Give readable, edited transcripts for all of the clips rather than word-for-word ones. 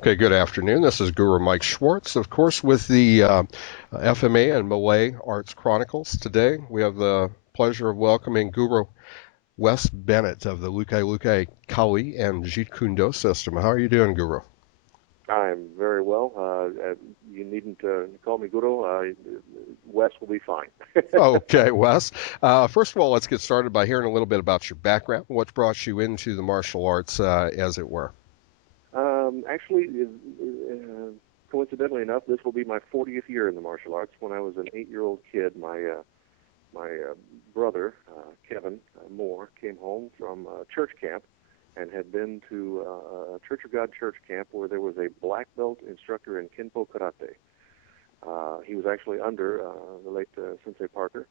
Okay, good afternoon. This is Guru Mike Schwartz, of course, with the FMA and Malay Arts Chronicles. Today, we have the pleasure of welcoming Guro Wes Bennett of the Lucaylucay Kali and JKD system. How are you doing, Guru? I'm very well. You needn't call me Guru. Wes will be fine. Okay, Wes. First of all, let's get started by hearing a little bit about your background. What brought you into the martial arts, as it were? Actually, coincidentally enough, this will be my 40th year in the martial arts. When I was an 8-year-old kid, my brother, Kevin Moore, came home from church camp and had been to a Church of God church camp where there was a black belt instructor in Kenpo Karate. He was actually under the late Sensei Parker.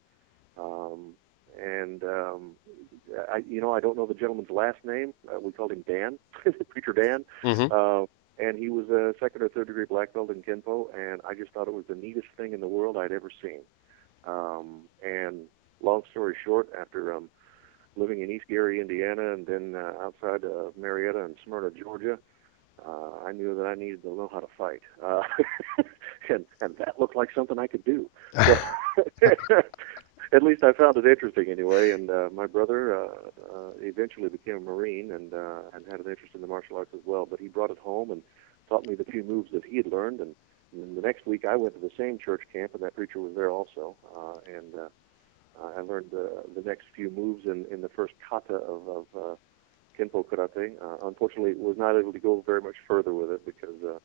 I don't know the gentleman's last name. We called him Dan, Preacher Dan. Mm-hmm. And he was a second or third degree black belt in Kenpo, and I just thought it was the neatest thing in the world I'd ever seen. And long story short, after living in East Gary, Indiana, and then outside of Marietta and Smyrna, Georgia, I knew that I needed to know how to fight. And that looked like something I could do. So, at least I found it interesting anyway, and my brother eventually became a Marine and had an interest in the martial arts as well, but he brought it home and taught me the few moves that he had learned, and the next week I went to the same church camp, and that preacher was there also, and I learned the next few moves in the first kata of Kenpo Karate. Unfortunately, was not able to go very much further with it because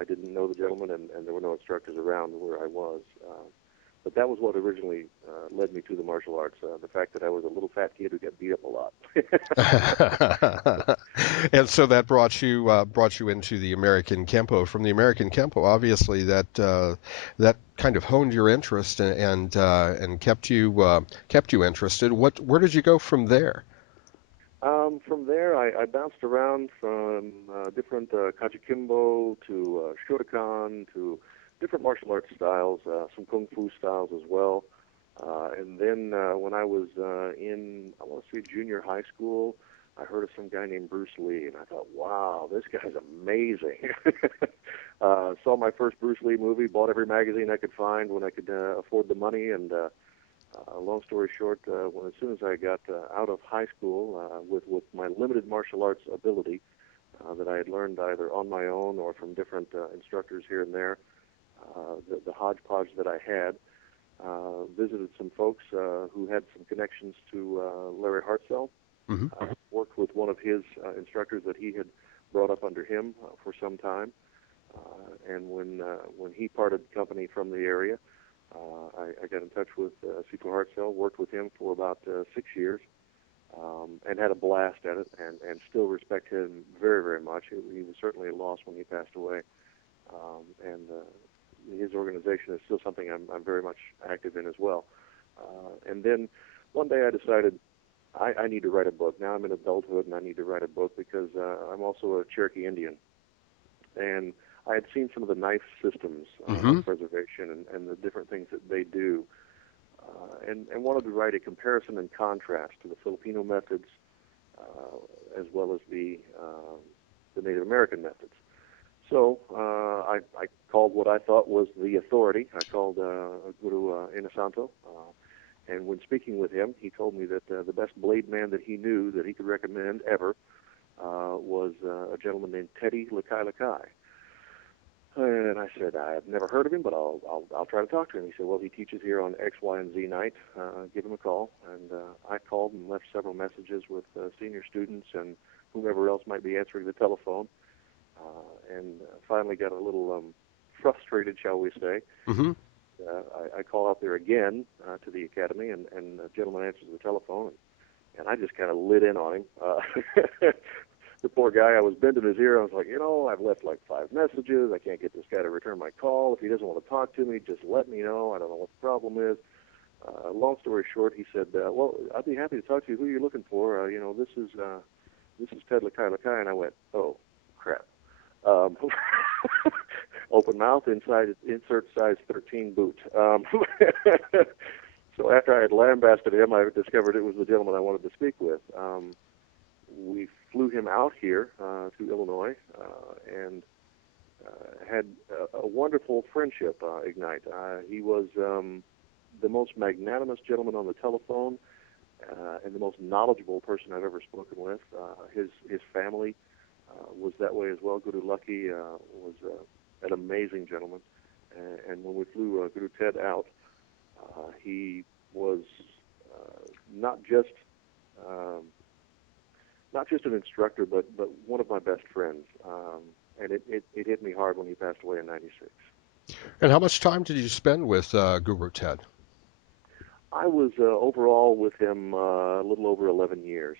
I didn't know the gentleman, and there were no instructors around where I was. But that was what originally led me to the martial arts, the fact that I was a little fat kid who got beat up a lot. And so that brought you into the American Kempo. From the American Kempo, obviously that kind of honed your interest and kept you interested. Where did you go from there? From there, I bounced around from different Kachikimbo to Shotokan to different martial arts styles, some kung fu styles as well. And then when I was in, I want to say junior high school, I heard of some guy named Bruce Lee, and I thought, wow, this guy's amazing. Saw my first Bruce Lee movie, bought every magazine I could find when I could afford the money, and long story short, as soon as I got out of high school with my limited martial arts ability that I had learned either on my own or from different instructors here and there, the hodgepodge that I had, visited some folks who had some connections to Larry Hartzell. Mm-hmm. Worked with one of his instructors that he had brought up under him for some time. And when he parted company from the area, I got in touch with Sifu Hartzell, worked with him for about 6 years, and had a blast at it, and still respect him very, very much. He was certainly a loss when he passed away. And his organization is still something I'm very much active in as well. And then one day I decided I need to write a book. Now I'm in adulthood and I need to write a book because I'm also a Cherokee Indian. And I had seen some of the knife systems of preservation and the different things that they do, and wanted to write a comparison and contrast to the Filipino methods as well as the Native American methods. So I called what I thought was the authority. I called Guru Inasanto, and when speaking with him, he told me that the best blade man that he knew that he could recommend ever was a gentleman named Teddy Lucaylucay. And I said, I've never heard of him, but I'll try to talk to him. He said, well, he teaches here on X, Y, and Z night. Give him a call. And I called and left several messages with senior students and whomever else might be answering the telephone. And finally got a little frustrated, shall we say. Mm-hmm. I call out there again to the academy, and the gentleman answers the telephone, and I just kind of lit in on him. The poor guy, I was bending his ear. I was like, I've left like 5 messages. I can't get this guy to return my call. If he doesn't want to talk to me, just let me know. I don't know what the problem is. Long story short, he said, well, I'd be happy to talk to you. Who are you looking for? This is Ted Lucaylucay. And I went, oh, crap. Open mouth, insert size 13 boot. So after I had lambasted him, I discovered it was the gentleman I wanted to speak with. We flew him out here to Illinois, and wonderful friendship ignite. He was the most magnanimous gentleman on the telephone, and the most knowledgeable person I've ever spoken with. His family was that way as well. Lucaylucay was an amazing gentleman, and when we flew Guru Ted out, he was not just an instructor, but one of my best friends. And it hit me hard when he passed away in '96. And how much time did you spend with Guru Ted? I was overall with him a little over 11 years,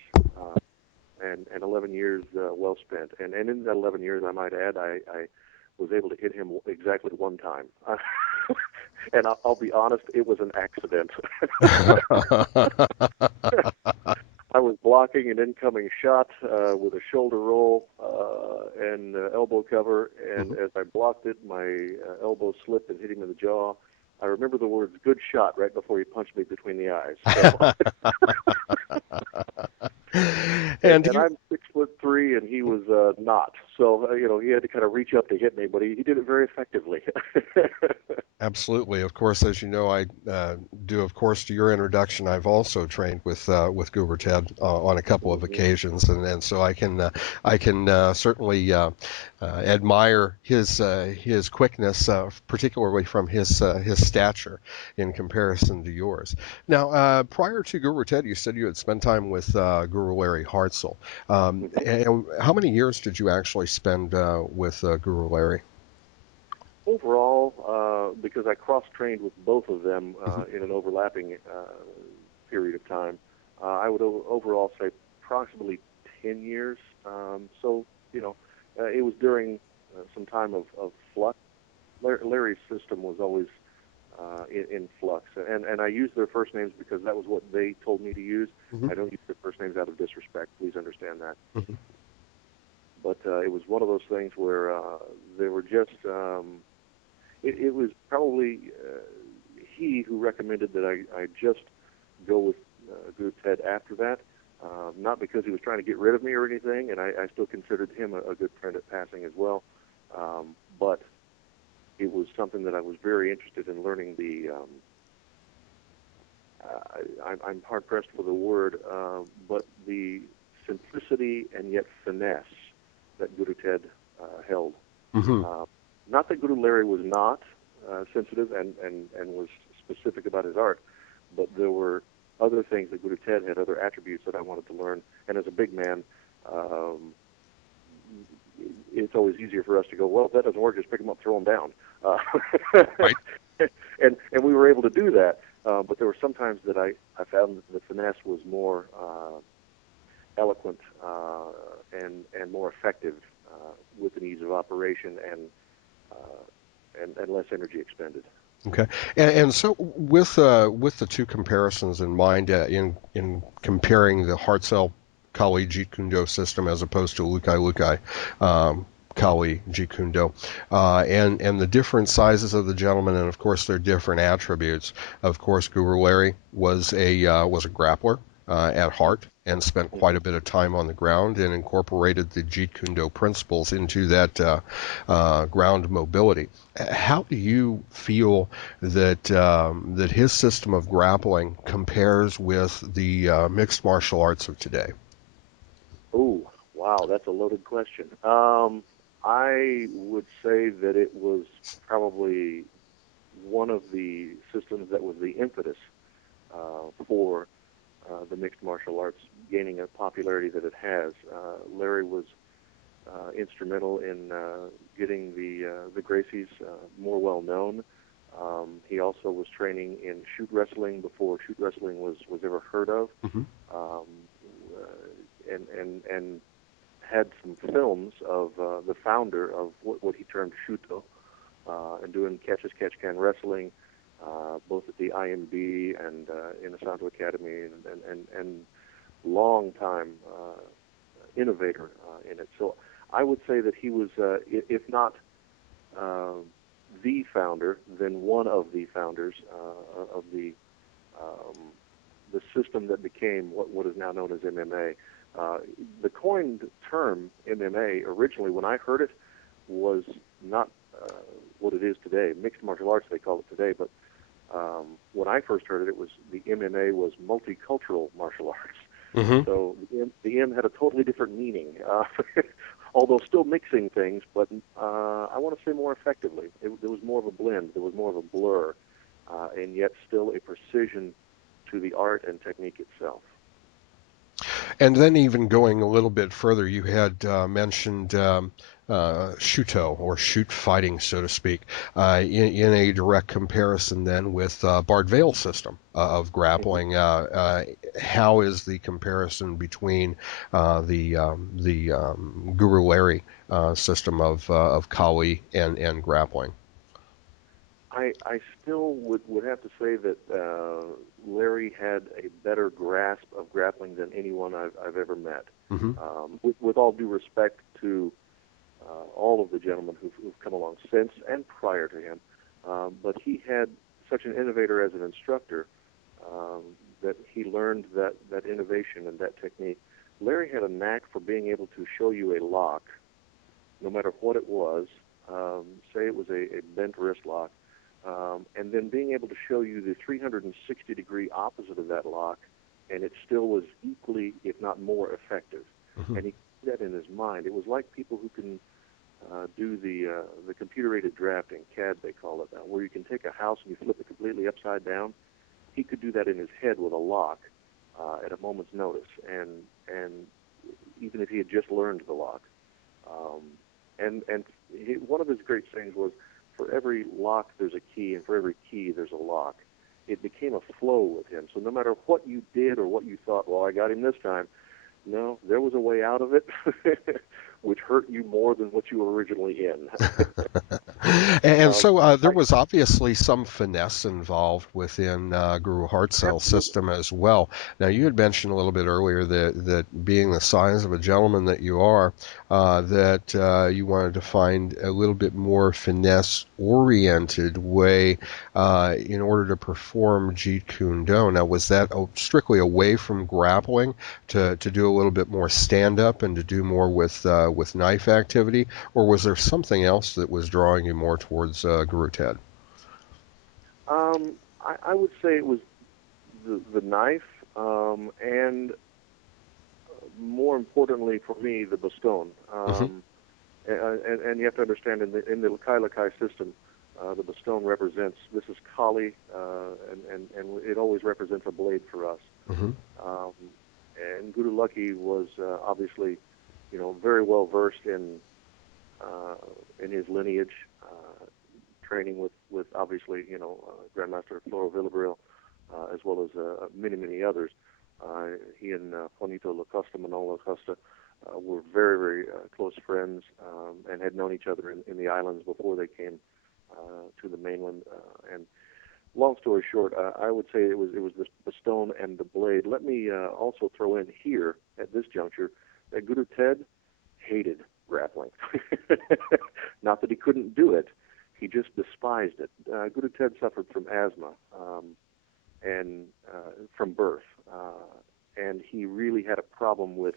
and 11 years well spent. And in that 11 years, I might add, I was able to hit him exactly one time. And I'll be honest, it was an accident. I was blocking an incoming shot with a shoulder roll and elbow cover, and as I blocked it, my elbow slipped and hit him in the jaw. I remember the words "good shot" right before he punched me between the eyes. And I'm 6'3", and he was not. So he had to kind of reach up to hit me, but he did it very effectively. Absolutely. Of course, as you know, I do, of course, to your introduction, I've also trained with Guru Ted on a couple of occasions, and so I can certainly admire his quickness, particularly from his stature in comparison to yours. Now, prior to Guru Ted, you said you had spent time with Guru Larry Hartzell. And how many years did you actually spend with Guru Larry? Overall, because I cross-trained with both of them in an overlapping period of time, I would overall say approximately 10 years. So, it was during some time of flux. Larry's system was always in flux, and I use their first names because that was what they told me to use. I don't use their first names out of disrespect. Please understand that. But it was one of those things where they were just... It was probably he who recommended that I just go with Guru Ted after that, not because he was trying to get rid of me or anything, and I still considered him a good friend at passing as well, but it was something that I was very interested in learning I'm hard-pressed for the word, but the simplicity and yet finesse that Guru Ted held. Not that Guru Larry was not sensitive and was specific about his art, but there were other things that Guru Ted had, other attributes that I wanted to learn. And as a big man, it's always easier for us to go, well, if that doesn't work, just pick him up, throw him down. Right. and we were able to do that. But there were some times that I found that the finesse was more eloquent and more effective with an ease of operation and less energy expended. Okay, and so with the two comparisons in mind, in comparing the Hartzell Kali Jeet Kune Do system as opposed to Lucaylucay Kali Jeet Kune Do, and the different sizes of the gentlemen, and of course their different attributes. Of course, Guru Larry was a grappler at heart, and spent quite a bit of time on the ground and incorporated the Jeet Kune Do principles into that ground mobility. How do you feel that his system of grappling compares with the mixed martial arts of today? Oh, wow, that's a loaded question. I would say that it was probably one of the systems that was the impetus for the mixed martial arts gaining a popularity that it has. Larry was instrumental in getting the Gracies more well known. He also was training in shoot wrestling before shoot wrestling was ever heard of, and had some films of the founder of what he termed Shuto, and doing catch-as-catch-can wrestling, both at the IMB and in the Santo Academy, and long-time innovator in it. So I would say that he was, if not the founder, then one of the founders of the system that became what is now known as MMA. The coined term MMA originally, when I heard it, was not what it is today. Mixed martial arts, they call it today, but when I first heard it, it was the MMA was multicultural martial arts. Mm-hmm. So the M had a totally different meaning, although still mixing things, but I want to say more effectively. There was more of a blend. There was more of a blur, and yet still a precision to the art and technique itself. And then even going a little bit further, you had mentioned shuto, or shoot fighting, so to speak, in a direct comparison then with Bart Vale's system of grappling. How is the comparison between the Guro Larry system of Kali and grappling? I still would have to say that Larry had a better grasp of grappling than anyone I've ever met. Mm-hmm. With all due respect to all of the gentlemen who've come along since and prior to him, but he had such an innovator as an instructor that he learned that innovation and that technique. Larry had a knack for being able to show you a lock, no matter what it was. Say it was a bent wrist lock. And then being able to show you the 360-degree opposite of that lock, and it still was equally, if not more, effective. Mm-hmm. And he did that in his mind. It was like people who can do the computer-aided drafting, CAD they call it, where you can take a house and you flip it completely upside down. He could do that in his head with a lock at a moment's notice, and even if he had just learned the lock. One of his great sayings was, for every lock there's a key, and for every key there's a lock. It became a flow with him. So no matter what you did or what you thought, well, I got him this time, no, there was a way out of it, which hurt you more than what you were originally in. And so there was obviously some finesse involved within Guru Hartzel's system as well. Now, you had mentioned a little bit earlier that being the size of a gentleman that you are, that you wanted to find a little bit more finesse-oriented way in order to perform Jeet Kune Do. Now, was that strictly away from grappling to do a little bit more stand-up and to do more with knife activity, or was there something else that was drawing you more towards Guru Ted? I would say it was the knife, and more importantly for me, the baston. And you have to understand, in the Lucaylucay system, the baston represents, this is Kali, and it always represents a blade for us. Mm-hmm. And Guro was obviously, very well versed in his lineage, training with obviously, Grandmaster Floro Villabril, as well as many others. He and Juanito Lacosta, Manolo Lacosta, were very, very close friends, and had known each other in the islands before they came to the mainland. And long story short, I would say it was the stone and the blade. Let me also throw in here at this juncture that Guru Ted hated grappling. Not that he couldn't do it, he just despised it. Guru Ted suffered from asthma and from birth, and he really had a problem with.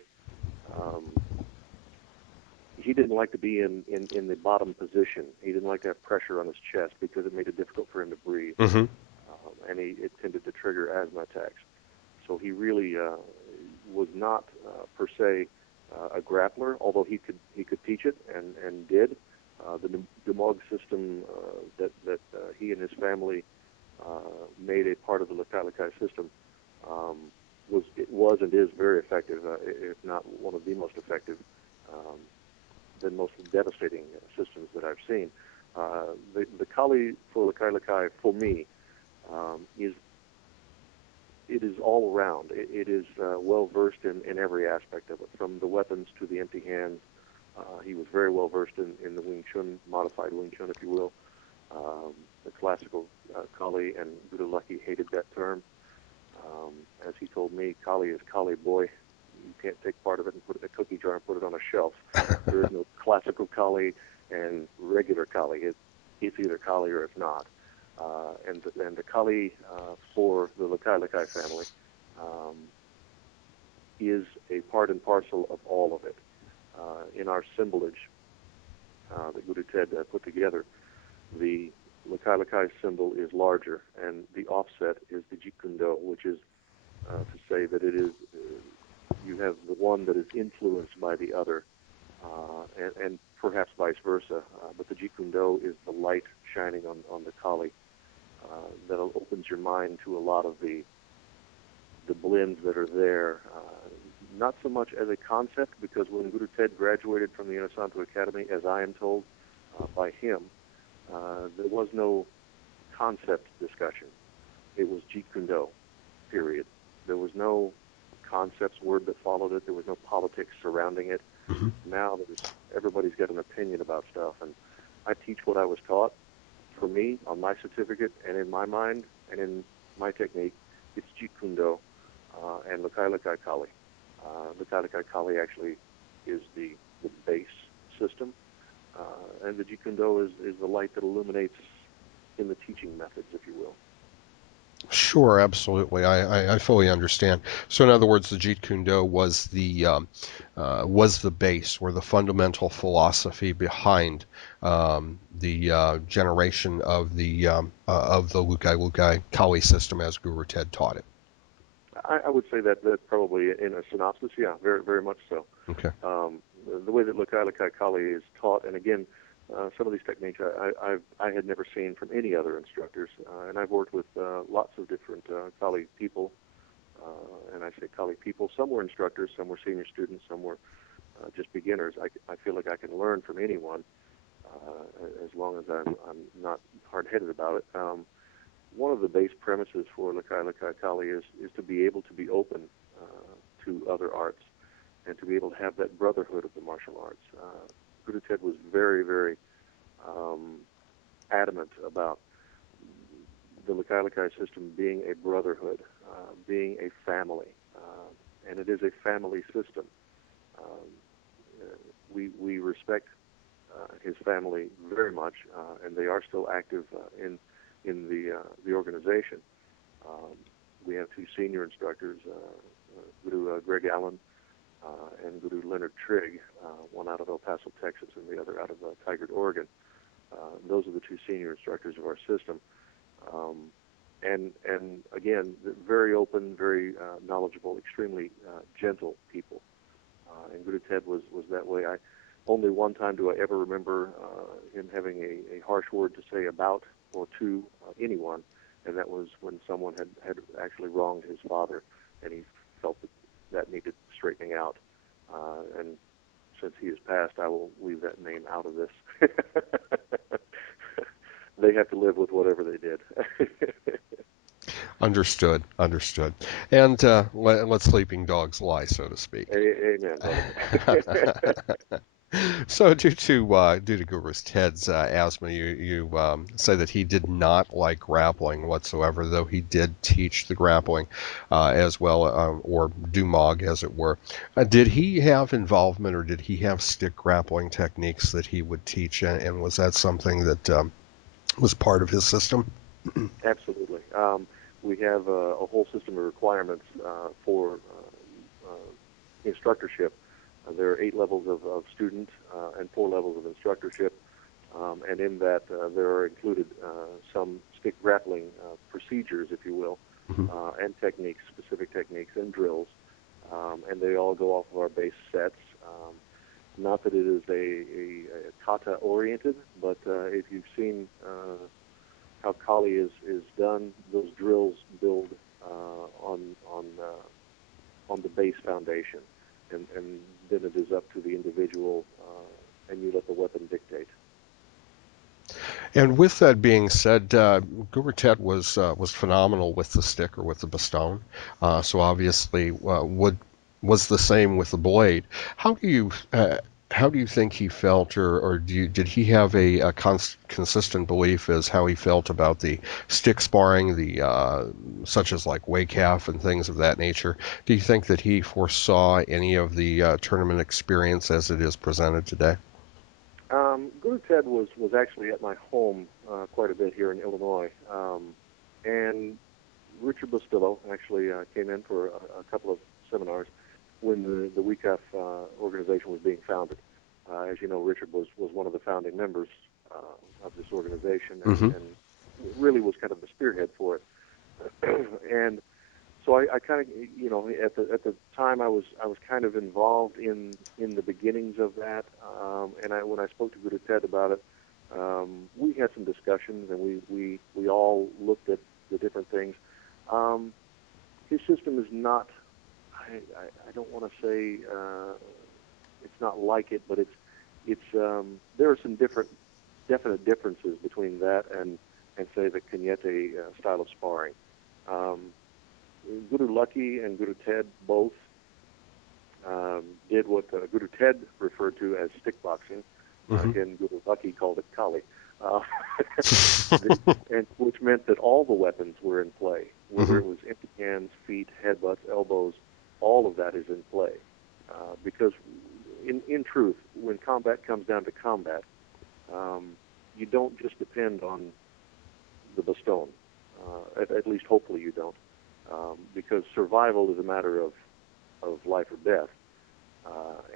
He didn't like to be in the bottom position. He didn't like to have pressure on his chest because it made it difficult for him to breathe. Mm-hmm. And it tended to trigger asthma attacks. So he really was not per se a grappler, although he could teach it and did. The Dumog system that he and his family made a part of the Lucaylucay system was and is very effective, if not one of the most effective, the most devastating systems that I've seen. The Kali for Lucaylucay, for me, it is all around. It is well versed in every aspect of it, from the weapons to the empty hands. He was very well versed in the Wing Chun, modified Wing Chun, if you will. The classical Kali, and Lucaylucay hated that term. As he told me, Kali is Kali, boy. You can't take part of it and put it in a cookie jar and put it on a shelf. There is no classical Kali and regular Kali. It's either Kali or it's not. And the Kali for the Lucaylucay family is a part and parcel of all of it. In our symbolage, that Guru Ted put together, the Lucaylucay symbol is larger, and the offset is the Jeet Kune Do, which is to say that it is you have the one that is influenced by the other, and perhaps vice versa. But the Jeet Kune Do is the light shining on the Kali that opens your mind to a lot of the blends that are there. Not so much as a concept, because when Guru Ted graduated from the Inosanto Academy, as I am told by him, there was no concept discussion. It was Jeet Kune Do, period. There was no concepts word that followed it. There was no politics surrounding it. Mm-hmm. Now everybody's got an opinion about stuff, and I teach what I was taught. For me, on my certificate, and in my mind, and in my technique, it's Jeet Kune Do and Lucaylucay Kali. Lucaylucay Kali actually is the base system, and the Jeet Kune Do is the light that illuminates in the teaching methods, if you will. Sure, absolutely. I fully understand. So, in other words, the Jeet Kune Do was the base, or the fundamental philosophy behind the generation of the Lucaylucay Kali system as Guru Ted taught it. I would say that probably in a synopsis, yeah, very, very much so. Okay. The way that Lucaylucay Kali is taught, and again, some of these techniques I had never seen from any other instructors, and I've worked with lots of different Kali people, and I say Kali people. Some were instructors, some were senior students, some were just beginners. I feel like I can learn from anyone as long as I'm not hard-headed about it. One of the base premises for Lucaylucay Kali is to be able to be open to other arts and to be able to have that brotherhood of the martial arts. Guru Ted was very, very adamant about the Lucaylucay system being a brotherhood, being a family, and it is a family system. We respect his family very much, and they are still active in the organization. We have two senior instructors, Guru Greg Allen and Guru Leonard Trigg, one out of El Paso, Texas, and the other out of Tigard, Oregon. Those are the two senior instructors of our system. And again, very open, very knowledgeable, extremely gentle people. And Guru Ted was that way. Only one time do I ever remember him having a harsh word to say about or to anyone, and that was when someone had actually wronged his father, and he felt that needed straightening out. And since he has passed, I will leave that name out of this. They have to live with whatever they did. Understood. And let sleeping dogs lie, so to speak. Amen. So, due to Guru Ted's asthma, you say that he did not like grappling whatsoever, though he did teach the grappling as well, or Dumog, as it were. Did he have involvement, or did he have stick grappling techniques that he would teach, and was that something that was part of his system? Absolutely. We have a whole system of requirements for instructorship. There are 8 levels of student and 4 levels of instructorship, and in that there are included some stick grappling procedures, if you will, Mm-hmm. And techniques, specific techniques and drills, and they all go off of our base sets. Not that it is a kata-oriented, but if you've seen how Kali is done, those drills build on the base foundation, and then it is up to the individual, and you let the weapon dictate. And with that being said, Guru Ted was phenomenal with the stick, or with the baston. So obviously was the same with the blade. How do you think he felt, or did he have a consistent belief as how he felt about the stick sparring, such as like WCAF and things of that nature? Do you think that he foresaw any of the tournament experience as it is presented today? Guru Ted was actually at my home quite a bit here in Illinois, and Richard Bustillo actually came in for a couple of seminars when the WCAF organization was being founded. As you know, Richard was one of the founding members of this organization, Mm-hmm. and really was kind of the spearhead for it. And so I kind of, at the time I was kind of involved in the beginnings of that, and when I spoke to Guro Ted about it, we had some discussions, and we all looked at the different things. His system is not, I don't want to say it's not like it, but it's there are some definite differences between that and say the Kenyete style of sparring. Lucaylucay and Guro Ted both did what Guro Ted referred to as stick boxing. Mm-hmm. Again, Lucaylucay called it Kali, and which meant that all the weapons were in play, whether Mm-hmm. it was empty hands, feet, headbutts, elbows, all of that is in play. Because in truth, when combat comes down to combat, you don't just depend on the bastone. At least, hopefully, you don't, because survival is a matter of life or death,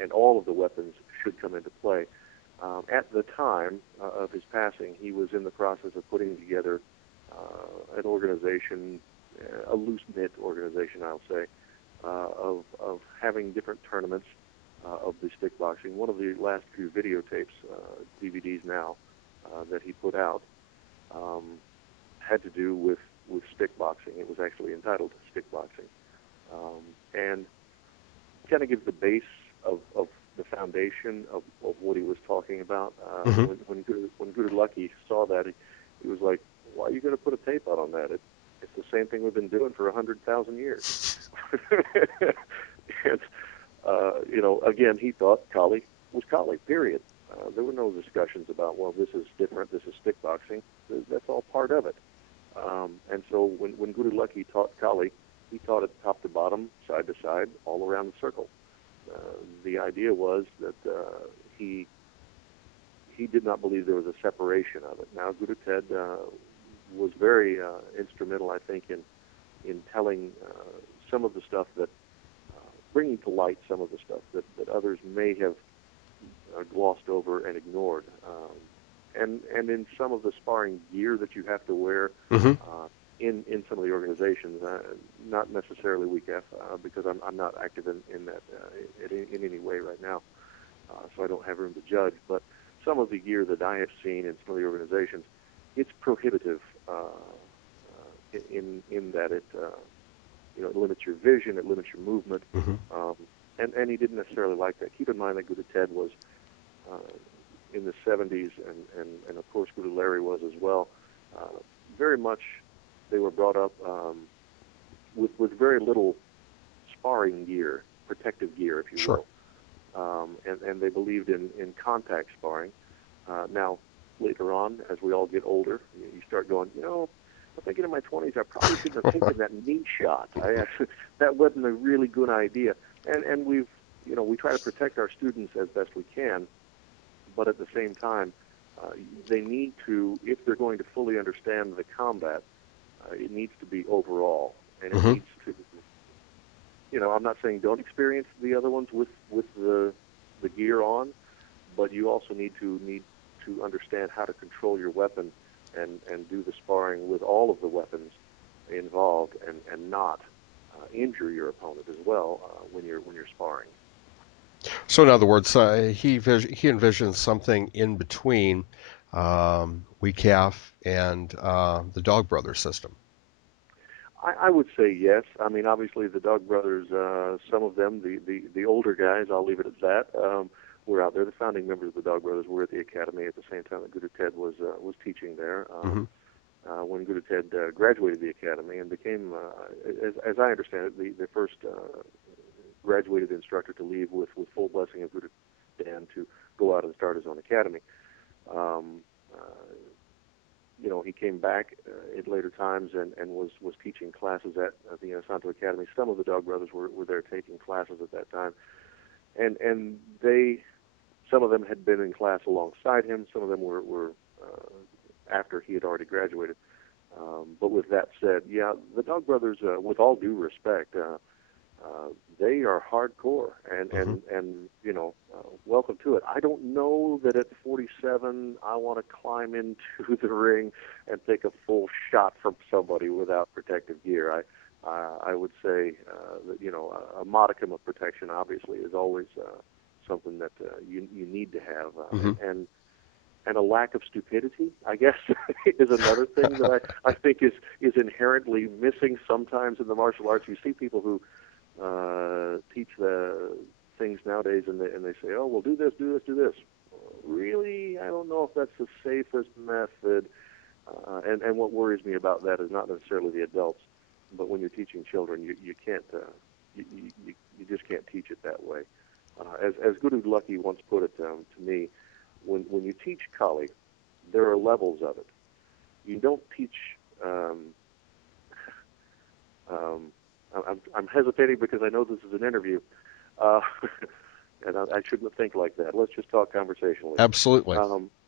and all of the weapons should come into play. At the time of his passing, he was in the process of putting together an organization, a loose-knit organization, I'll say, of having different tournaments of the stick boxing. One of the last few videotapes, DVDs now, that he put out had to do with stick boxing. It was actually entitled Stick Boxing, and kind of gives the base of the foundation of what he was talking about. Mm-hmm. When Lucaylucay saw that, he was like, "Why are you going to put a tape out on that? It's the same thing we've been doing for 100,000 years." And again, he thought Kali was Kali. Period. There were no discussions about, well, this is different. This is stick boxing. That's all part of it. And so when Lucaylucay taught Kali, he taught it top to bottom, side to side, all around the circle. The idea was that he did not believe there was a separation of it. Now, Guro Ted was very instrumental, I think, in telling some of the stuff that, bringing to light some of the stuff that others may have glossed over and ignored. And in some of the sparring gear that you have to wear Mm-hmm. In some of the organizations, not necessarily WECAF, because I'm not active in that in any way right now, so I don't have room to judge. But some of the gear that I have seen in some of the organizations, it's prohibitive in that it it limits your vision, it limits your movement, Mm-hmm. and he didn't necessarily like that. Keep in mind that Guro Ted was in the 70s, and of course Guro Larry was as well. Very much, they were brought up with very little sparring gear, protective gear, if you Sure. will, and they believed in contact sparring. Now, later on, as we all get older, you start going, I'm thinking in my 20s, I probably shouldn't have taken that knee shot. That wasn't a really good idea. And we try to protect our students as best we can, but at the same time, they need to, if they're going to fully understand the combat, it needs to be overall, and it Mm-hmm. needs to, I'm not saying don't experience the other ones with the gear on, but you also need to understand how to control your weapon and do the sparring with all of the weapons involved, and not injure your opponent as well when you're sparring. So in other words, he envisions something in between WECAF and the Dog Brothers system. I would say yes. I mean, obviously the Dog Brothers, some of them, the older guys, I'll leave it at that, were out there. The founding members of the Dog Brothers were at the academy at the same time that Guro Ted was teaching there. Mm-hmm. When Guro Ted graduated the academy and became, as I understand it, the first graduated instructor to leave with full blessing of Guro Dan to go out and start his own academy. He came back at later times and was teaching classes at the Santo Academy. Some of the Dog Brothers were there taking classes at that time, and some of them had been in class alongside him. Some of them were after he had already graduated. But with that said, yeah, the Dog Brothers, with all due respect, they are hardcore, and welcome to it. I don't know that at 47 I want to climb into the ring and take a full shot from somebody without protective gear. I would say that a modicum of protection obviously is always something that you need to have, and a lack of stupidity, I guess, is another thing that I think is inherently missing sometimes in the martial arts. You see people who teach the things nowadays, and they say, "Oh, well, do this, do this, do this." Really, I don't know if that's the safest method. And what worries me about that is not necessarily the adults, but when you're teaching children, you can't you just can't teach it that way. As Guro Lucky once put it to me, when you teach Kali, there are levels of it. You don't teach. I'm hesitating because I know this is an interview, and I shouldn't think like that. Let's just talk conversationally. Absolutely.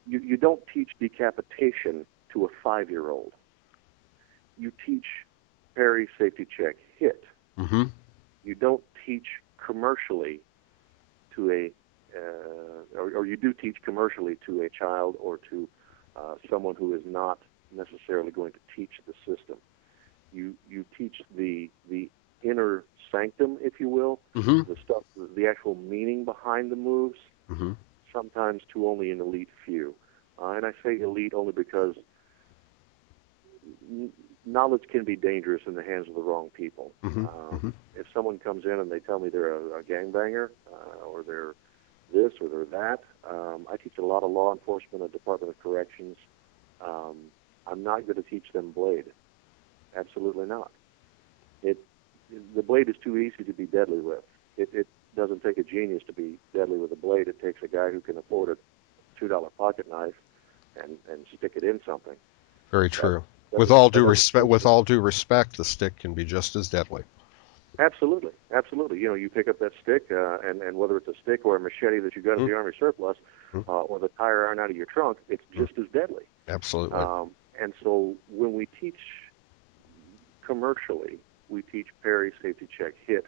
You don't teach decapitation to a 5-year-old. You teach parry, safety check, hit. Mm-hmm. You don't teach commercially to or you do teach commercially to a child or to someone who is not necessarily going to teach the system. You teach the inner sanctum, if you will, the stuff, the actual meaning behind the moves, sometimes to only an elite few. And I say elite only because knowledge can be dangerous in the hands of the wrong people. If someone comes in and they tell me they're a gangbanger, or they're this or they're that, I teach a lot of law enforcement and Department of Corrections. I'm not going to teach them blade. Absolutely not. The blade is too easy to be deadly with. It doesn't take a genius to be deadly with a blade. It takes a guy who can afford a $2 pocket knife and stick it in something. Very true. With all due respect, the stick can be just as deadly. Absolutely, absolutely. You pick up that stick, and whether it's a stick or a machete that you got in the Army surplus, or the tire iron out of your trunk, it's just as deadly. Absolutely. And so when we teach commercially, we teach parry, safety check, hit,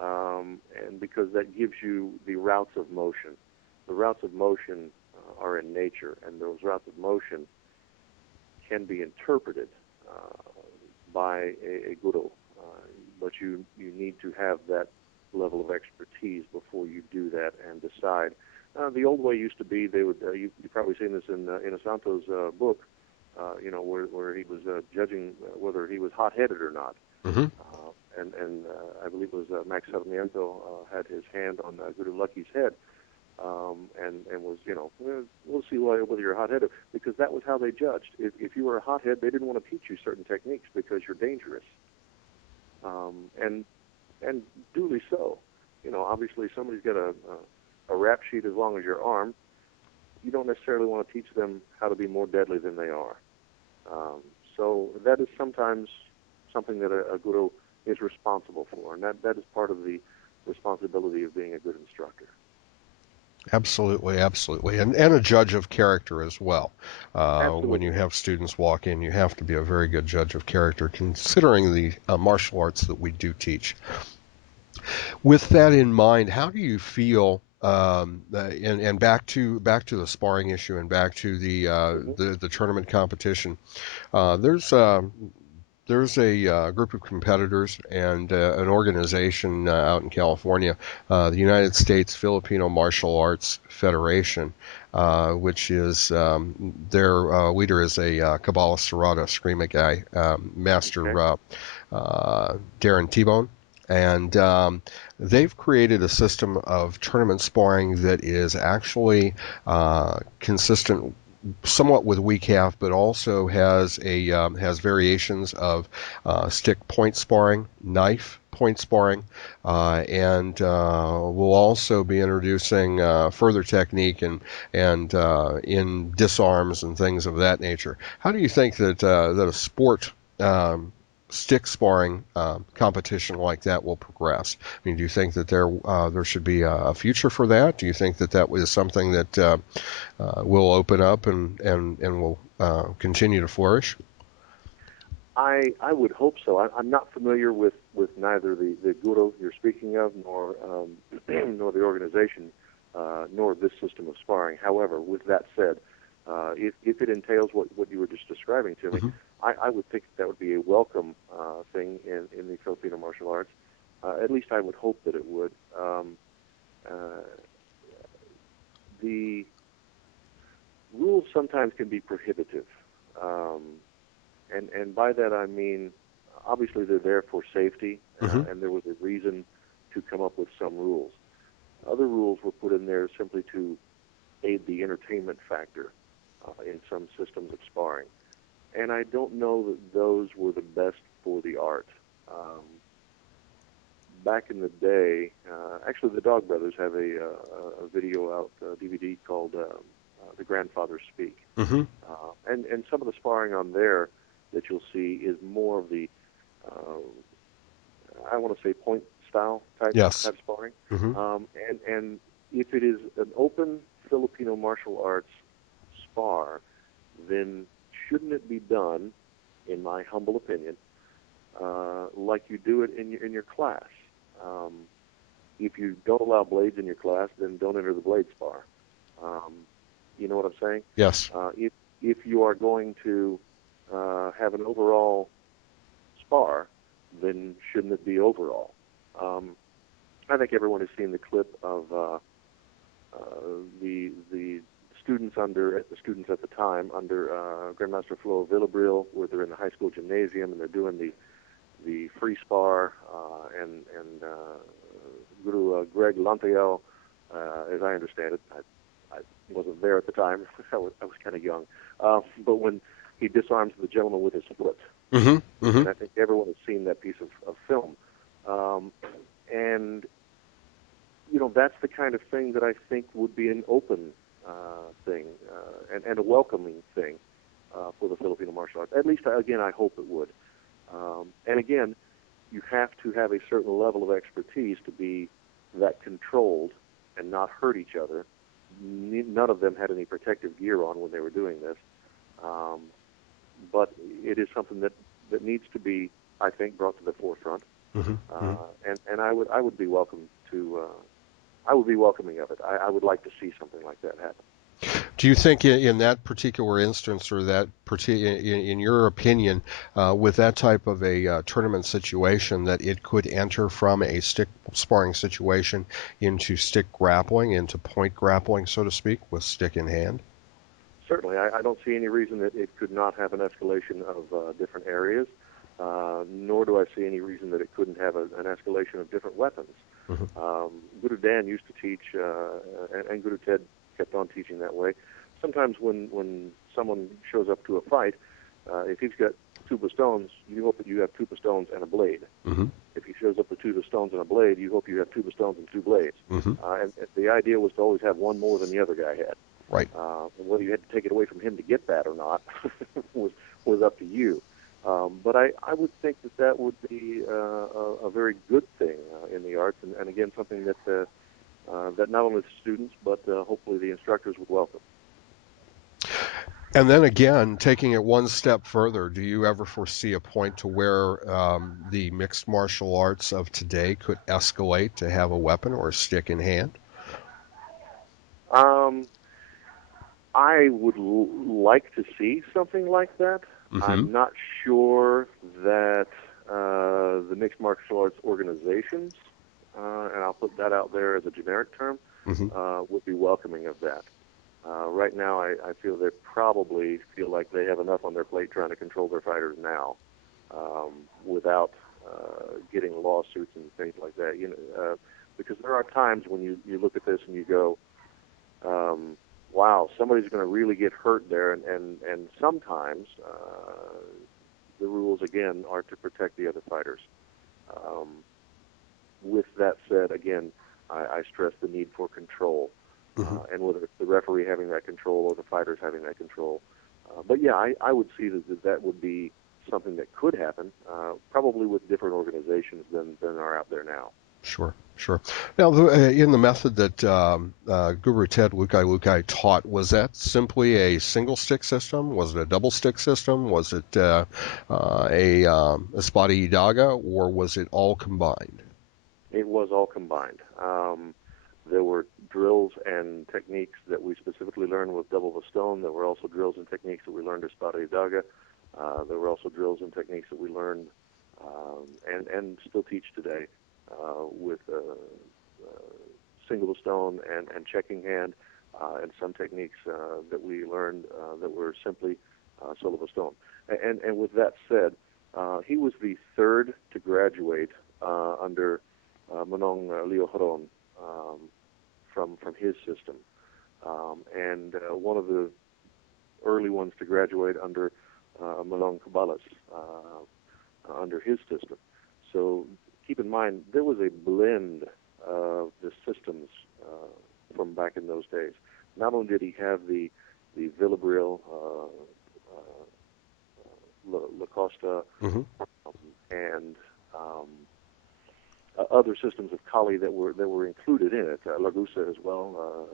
and because that gives you the routes of motion. The routes of motion are in nature, and those routes of motion can be interpreted by a guru, but you need to have that level of expertise before you do that and decide. The old way used to be they would. You've probably seen this in Inosanto's book, where he was judging whether he was hot-headed or not. And I believe it was Max Sarmiento had his hand on Guro Lucky's head, and was, we'll see whether you're hot-headed, because that was how they judged. If you were a hothead, they didn't want to teach you certain techniques because you're dangerous. And duly so. Obviously somebody's got a rap sheet as long as your arm. You don't necessarily want to teach them how to be more deadly than they are. So that is sometimes something that a guru is responsible for, and that is part of the responsibility of being a good instructor. Absolutely, absolutely. And a judge of character as well. When you Absolutely. have students walk in, you have to be a very good judge of character, considering the martial arts that we do teach. With that in mind, how do you feel, and back to the sparring issue and back to the tournament competition, there's a group of competitors and an organization out in California, the United States Filipino Martial Arts Federation, which is their leader is a Kabbalah Serrata Screama guy, Master Darren T-Bone. And they've created a system of tournament sparring that is actually consistent somewhat with WCAF, but also has variations of stick point sparring, knife point sparring, and we'll also be introducing further technique and in disarms and things of that nature. How do you think that a sport stick sparring competition like that will progress? I mean, do you think that there should be a future for that? Do you think that is something that will open up and will continue to flourish? I would hope so. I'm not familiar with with neither the guru you're speaking of, nor nor the organization, nor this system of sparring. However, with that said, if it entails what you were just describing to me, Mm-hmm. I would think that would be a welcome thing in the Filipino martial arts. At least I would hope that it would. The rules sometimes can be prohibitive, and by that I mean, obviously they're there for safety, Mm-hmm. and there was a reason to come up with some rules. Other rules were put in there simply to aid the entertainment factor in some systems of sparring. And I don't know that those were the best for the art. Back in the day, actually the Dog Brothers have a video out, DVD called The Grandfathers Speak. Mm-hmm. And some of the sparring on there that you'll see is more of the, I want to say, point style type Yes. sparring. Mm-hmm. And if it is an open Filipino martial arts spar, then shouldn't it be done, in my humble opinion, like you do it in your class? If you don't allow blades in your class, then don't enter the blade spar. You know what I'm saying? Yes. If you are going to have an overall spar, then shouldn't it be overall? I think everyone has seen the clip of the students at the time under Grandmaster Flo Villabril, where they're in the high school gymnasium and they're doing the free spar, and Guru Greg Lantiel, as I understand it, I wasn't there at the time. I was kind of young, but when he disarms the gentleman with his foot, Mm-hmm. Mm-hmm. and I think everyone has seen that piece of film, and that's the kind of thing that I think would be an open thing, and a welcoming thing for the Filipino martial arts. At least, again, I hope it would. And again, you have to have a certain level of expertise to be that controlled and not hurt each other. None of them had any protective gear on when they were doing this. But it is something that needs to be, I think, brought to the forefront. Mm-hmm. And I would be welcome to. I would be welcoming of it. I would like to see something like that happen. Do you think in that particular instance, or that in your opinion, with that type of a tournament situation, that it could enter from a stick sparring situation into stick grappling, into point grappling, so to speak, with stick in hand? Certainly, I don't see any reason that it could not have an escalation of different areas, nor do I see any reason that it couldn't have an escalation of different weapons. Mm-hmm. Guru Dan used to teach, and Guru Ted kept on teaching that way. Sometimes when someone shows up to a fight, if he's got two bastones, you hope that you have two bastones and a blade. Mm-hmm. If he shows up with two bastones and a blade, you hope you have two bastones and two blades. Mm-hmm. And the idea was to always have one more than the other guy had. Right. Whether you had to take it away from him to get that or not was up to you. But I would think that would be a very good thing in the arts, and again, something that that not only the students but hopefully the instructors would welcome. And then again, taking it one step further, do you ever foresee a point to where the mixed martial arts of today could escalate to have a weapon or a stick in hand? I would like to see something like that. Mm-hmm. I'm not sure that the mixed martial arts organizations, and I'll put that out there as a generic term, Mm-hmm. would be welcoming of that. Right now, I feel they probably feel like they have enough on their plate trying to control their fighters now, without getting lawsuits and things like that. Because there are times when you look at this and you go, wow, somebody's going to really get hurt there, and sometimes the rules again are to protect the other fighters. With that said, again, I stress the need for control. Mm-hmm. And whether it's the referee having that control or the fighters having that control. But yeah, I would see that would be something that could happen, probably with different organizations than are out there now. Sure, sure. Now, in the method that Guru Ted Lucaylucay taught, was that simply a single stick system? Was it a double stick system? Was it a Spotty Daga, or was it all combined? It was all combined. There were drills and techniques that we specifically learned with double the stone. There were also drills and techniques that we learned as Spotty Daga. There were also drills and techniques that we learned and still teach today with single stone and checking hand, and some techniques that we learned that were simply solo stone. And with that said, he was the third to graduate under Manong Leo Horon from his system, and one of the early ones to graduate under Manong Kabalas under his system. So keep in mind, there was a blend of the systems from back in those days. Not only did he have the Villabril, La Costa, and other systems of Kali that were included in it, Lagusa as well,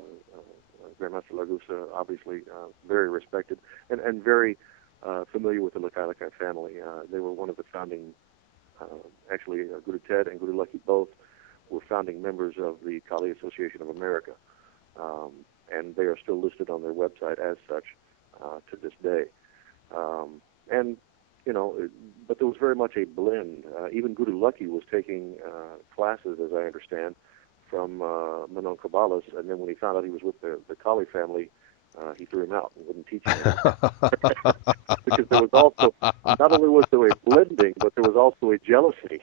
Grandmaster Lagusa, obviously very respected and very familiar with the Lucaylucay family. They were one of the founding. Actually, Guru Ted and Guru Lucky both were founding members of the Kali Association of America, and they are still listed on their website as such to this day. And but there was very much a blend. Even Guru Lucky was taking classes, as I understand, from Manon Cabalas, and then when he found out he was with the Kali family, he threw him out and wouldn't teach him. Because there was also, not only was there a blending, but there was also a jealousy.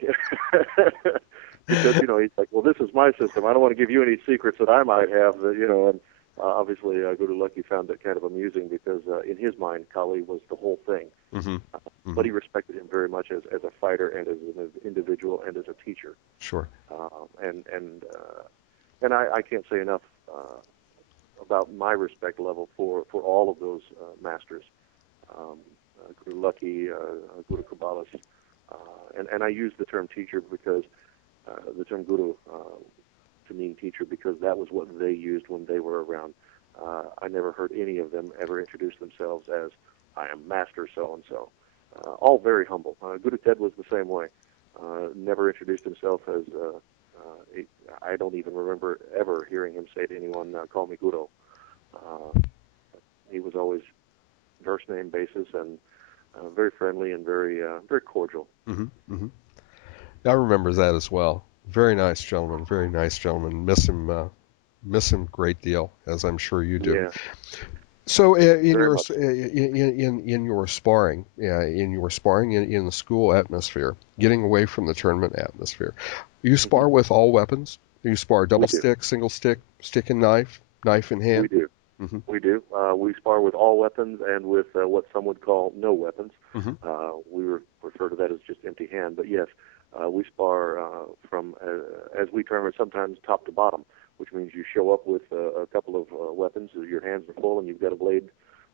Because, he's like, well, this is my system. I don't want to give you any secrets that I might have, and obviously Guru Lucky found it kind of amusing because in his mind, Kali was the whole thing. But he respected him very much as a fighter and as an individual and as a teacher. Sure. And I can't say enough about my respect level for all of those masters, Guru Lucky, Guru Kabalas, and I use the term teacher because the term Guru to mean teacher because that was what they used when they were around. I never heard any of them ever introduce themselves as I am Master so-and-so. All very humble. Guru Ted was the same way. Never introduced himself as I don't even remember ever hearing him say to anyone, call me Guru. He was always first name basis and very friendly and very cordial. I remember that as well. Very nice gentleman. Very nice gentleman. Miss him a great deal, as I'm sure you do. Yeah. So in your sparring, in the school atmosphere, getting away from the tournament atmosphere, you spar with all weapons. You spar double stick, single stick, stick and knife, knife in hand. We do. We do. We spar with all weapons and with what some would call no weapons. We refer to that as just empty hand. But yes, we spar from, as we term it, sometimes top to bottom, which means you show up with a couple of weapons. Your hands are full and you've got a blade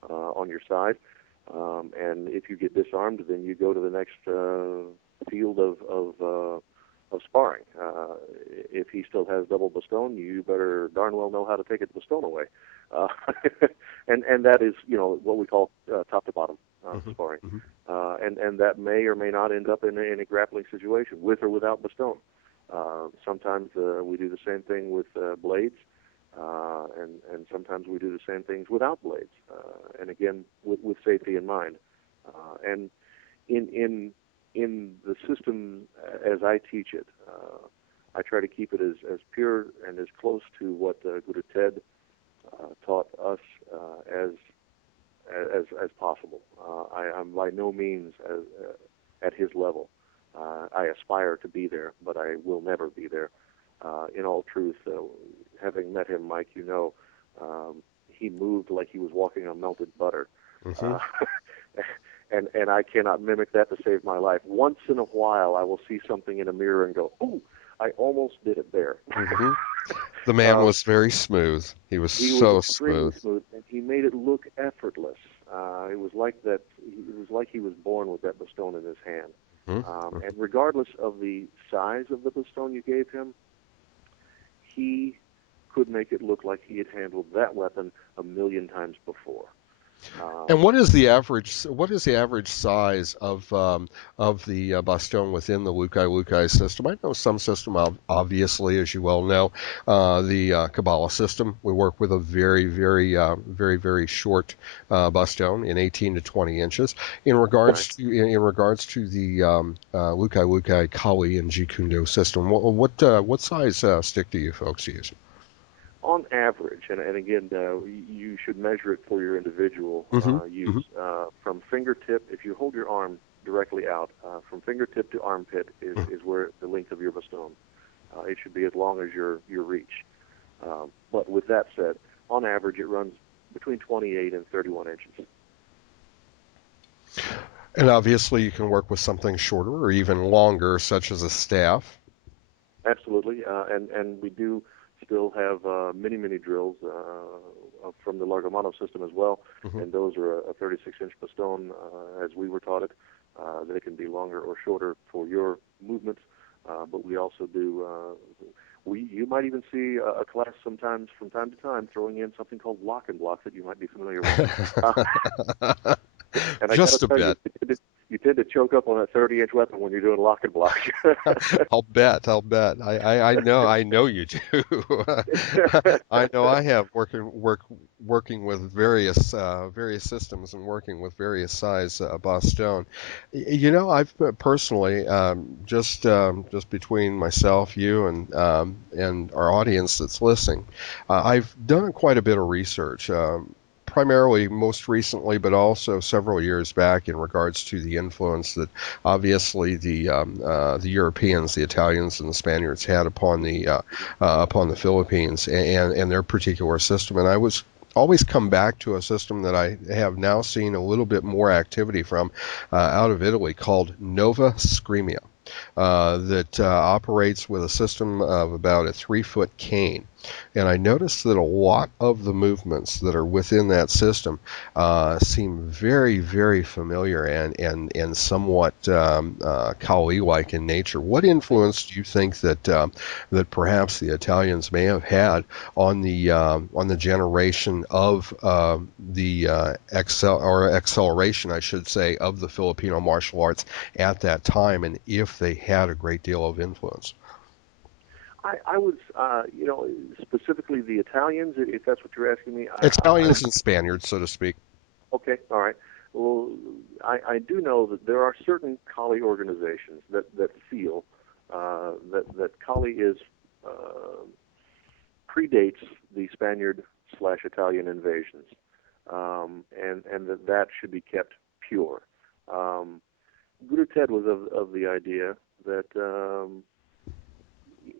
on your side. And if you get disarmed, then you go to the next field of sparring. If he still has double baston, you better darn well know how to take the baston away. And that is, what we call top to bottom sparring. And that may or may not end up in a grappling situation, with or without baston. Sometimes we do the same thing with blades, and sometimes we do the same things without blades. And again, with safety in mind. And in the system as I teach it, I try to keep it as pure and as close to what Guru Ted taught us as possible. I'm by no means at his level. I aspire to be there, but I will never be there. In all truth, having met him, Mike, he moved like he was walking on melted butter. And I cannot mimic that to save my life. Once in a while, I will see something in a mirror and go, "Oh, I almost did it there." The man was very smooth. He was so smooth, and he made it look effortless. It was like that. It was like he was born with that baston in his hand. And regardless of the size of the baston you gave him, make it look like he had handled that weapon a million times before. And what is the average? What is the average size of the baston within the Lucaylucay system? I know some system, obviously, as you well know, the Kabbalah system. We work with a very short baston in 18 to 20 inches. In regards Right. to the Lucaylucay Kali and JKD system, what size stick do you folks use? On average, and again, you should measure it for your individual Mm-hmm. use. Mm-hmm. From fingertip, if you hold your arm directly out, from fingertip to armpit is where the length of your baston. It should be as long as your reach. But with that said, on average, it runs between 28 and 31 inches. And obviously, you can work with something shorter or even longer, such as a staff. Absolutely, and we do still have many drills from the Largamano system as well, Mm-hmm. and those are a 36-inch baston as we were taught it. They can be longer or shorter for your movements, but we also do. You might even see a class sometimes from time to time throwing in something called lock and block that you might be familiar with. And I got to Just a tell you, bit. you tend to choke up on a 30-inch weapon when you're doing lock and block. I'll bet. I know you do. I know I have working with various systems and working with various size baston. You know, I've personally just between myself, you, and our audience that's listening, I've done quite a bit of research. Primarily, most recently, but also several years back, in regards to the influence that obviously the Europeans, the Italians, and the Spaniards had upon the Philippines and their particular system. And I was always come back to a system that I have now seen a little bit more activity from out of Italy called Nova Scremia. That operates with a system of about a 3-foot cane. And I noticed that a lot of the movements that are within that system seem very familiar and somewhat Kali-like in nature. What influence do you think that perhaps the Italians may have had on the generation of the acceleration, I should say, of the Filipino martial arts at that time, and if they had a great deal of influence? I was, specifically the Italians, if that's what you're asking me. Italians and Spaniards, so to speak. Okay, all right. Well, I do know that there are certain Kali organizations that feel that Kali is predates the Spaniard/Italian invasions, and that should be kept pure. Guru Ted was of the idea that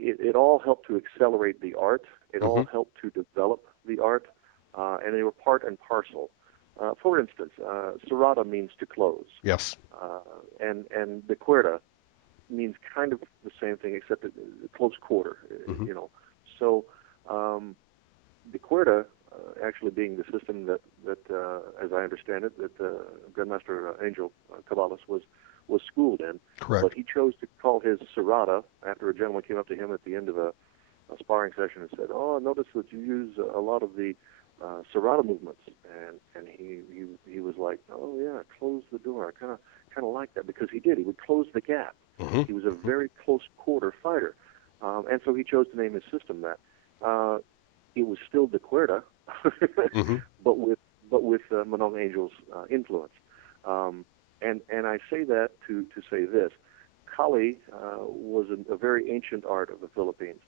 it all helped to accelerate the art. It all helped to develop the art, and they were part and parcel. For instance, cerrada means to close. Yes. And de cuerda means kind of the same thing, except close quarter, So de cuerda actually being the system that as I understand it, that Grandmaster Angel Caballas was schooled in. Correct. But he chose to call his cerrada after a gentleman came up to him at the end of a sparring session and said, "Oh, I noticed that you use a lot of the cerrada movements," and he was like, "Oh yeah, close the door. I kind of like that," because he did. He would close the gap. He was a very close quarter fighter, and so he chose to name his system that. It was still de cuerda, but with Manong Angel's influence. And I say that to say this: Kali was a very ancient art of the Philippines.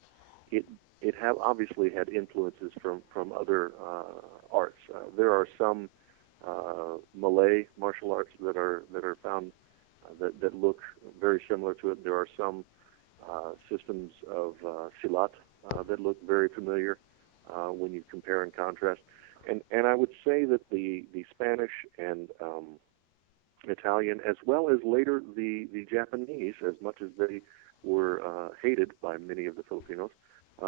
It obviously had influences from other arts. There are some Malay martial arts that are found that look very similar to it. There are some systems of silat that look very familiar when you compare and contrast. And I would say that the Spanish and Italian, as well as later the Japanese, as much as they were hated by many of the Filipinos,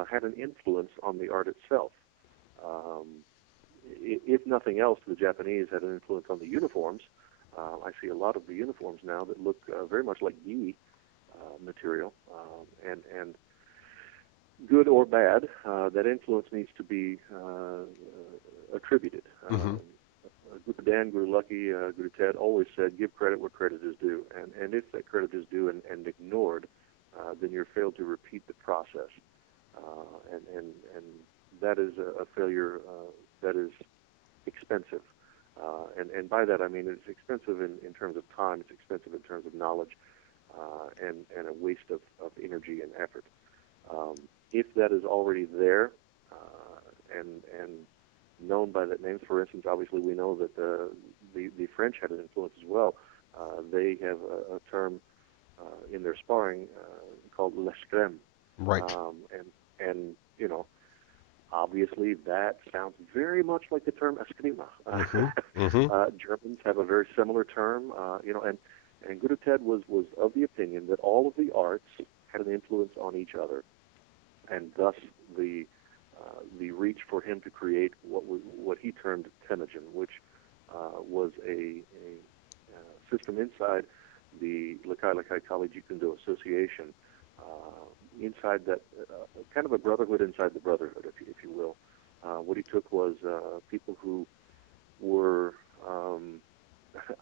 had an influence on the art itself. If nothing else, the Japanese had an influence on the uniforms. I see a lot of the uniforms now that look very much like gi material, and good or bad, that influence needs to be attributed. Mm-hmm. Guru Dan, Guru Lucky, Guru Ted always said, give credit where credit is due. And if that credit is due and ignored, then you're failed to repeat the process. And that is a failure that is expensive. And by that I mean it's expensive in terms of time, it's expensive in terms of knowledge, and a waste of energy and effort. If that is already there, and known by that name, for instance, obviously we know that the French had an influence as well. They have a term in their sparring called l'escrime. Right. And you know, obviously that sounds very much like the term eskrima. Mm-hmm. Mm-hmm. Germans have a very similar term, and Guru Ted was of the opinion that all of the arts had an influence on each other, and thus the reach for him to create what he termed Temujin, which was a system inside the Lucaylucay Kali and JKD Association, inside that kind of a brotherhood inside the brotherhood, if you will. What he took was people who were,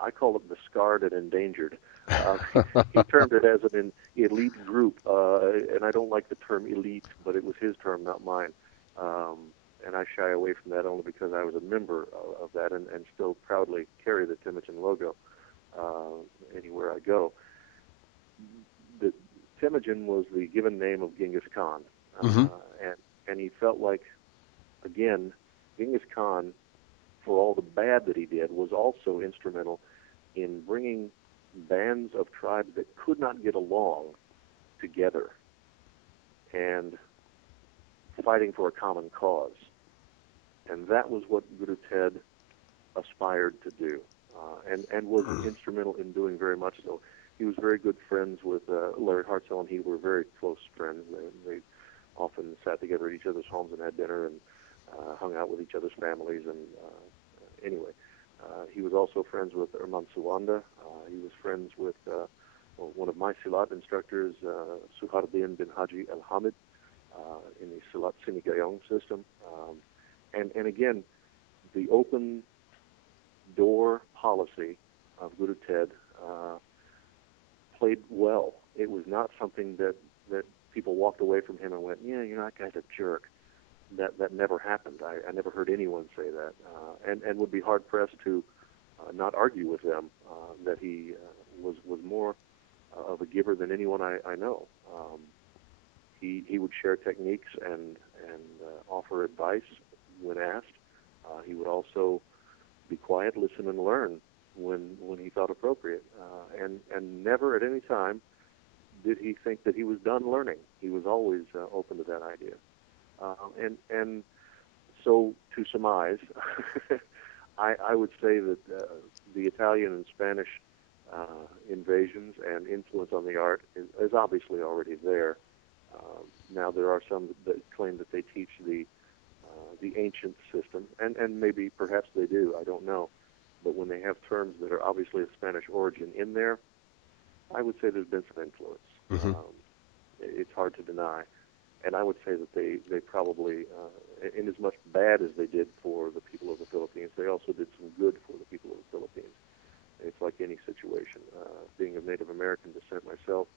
I call it the scarred and endangered. He termed it as an elite group, and I don't like the term elite, but it was his term, not mine. And I shy away from that only because I was a member of that and still proudly carry the Temujin logo anywhere I go. The Temujin was the given name of Genghis Khan, Mm-hmm. and he felt like, again, Genghis Khan, for all the bad that he did, was also instrumental in bringing bands of tribes that could not get along together and fighting for a common cause. And that was what Guru Ted aspired to do, and was instrumental in doing very much so. He was very good friends with Larry Hartzell, and he were very close friends. They often sat together at each other's homes and had dinner and hung out with each other's families. And anyway, he was also friends with Erman Suwanda. He was friends with one of my Silat instructors, Suhardin bin Haji Al-Hamid, in the Silat Sinigayong system. And again, the open door policy of Guru Ted played well. It was not something that people walked away from him and went, yeah, you know, that guy's a jerk. That never happened. I never heard anyone say that, and would be hard pressed to not argue with them that he was more of a giver than anyone I know. He would share techniques and offer advice when asked. He would also be quiet, listen, and learn when he thought appropriate, and never at any time did he think that he was done learning. He was always open to that idea. And so to surmise, I would say that the Italian and Spanish invasions and influence on the art is obviously already there. Now there are some that claim that they teach the ancient system, and maybe perhaps they do, I don't know. But when they have terms that are obviously of Spanish origin in there, I would say there's been some influence. Mm-hmm. It's hard to deny. And I would say that they probably, in as much bad as they did for the people of the Philippines, they also did some good for the people of the Philippines. It's like any situation. Being of Native American descent myself,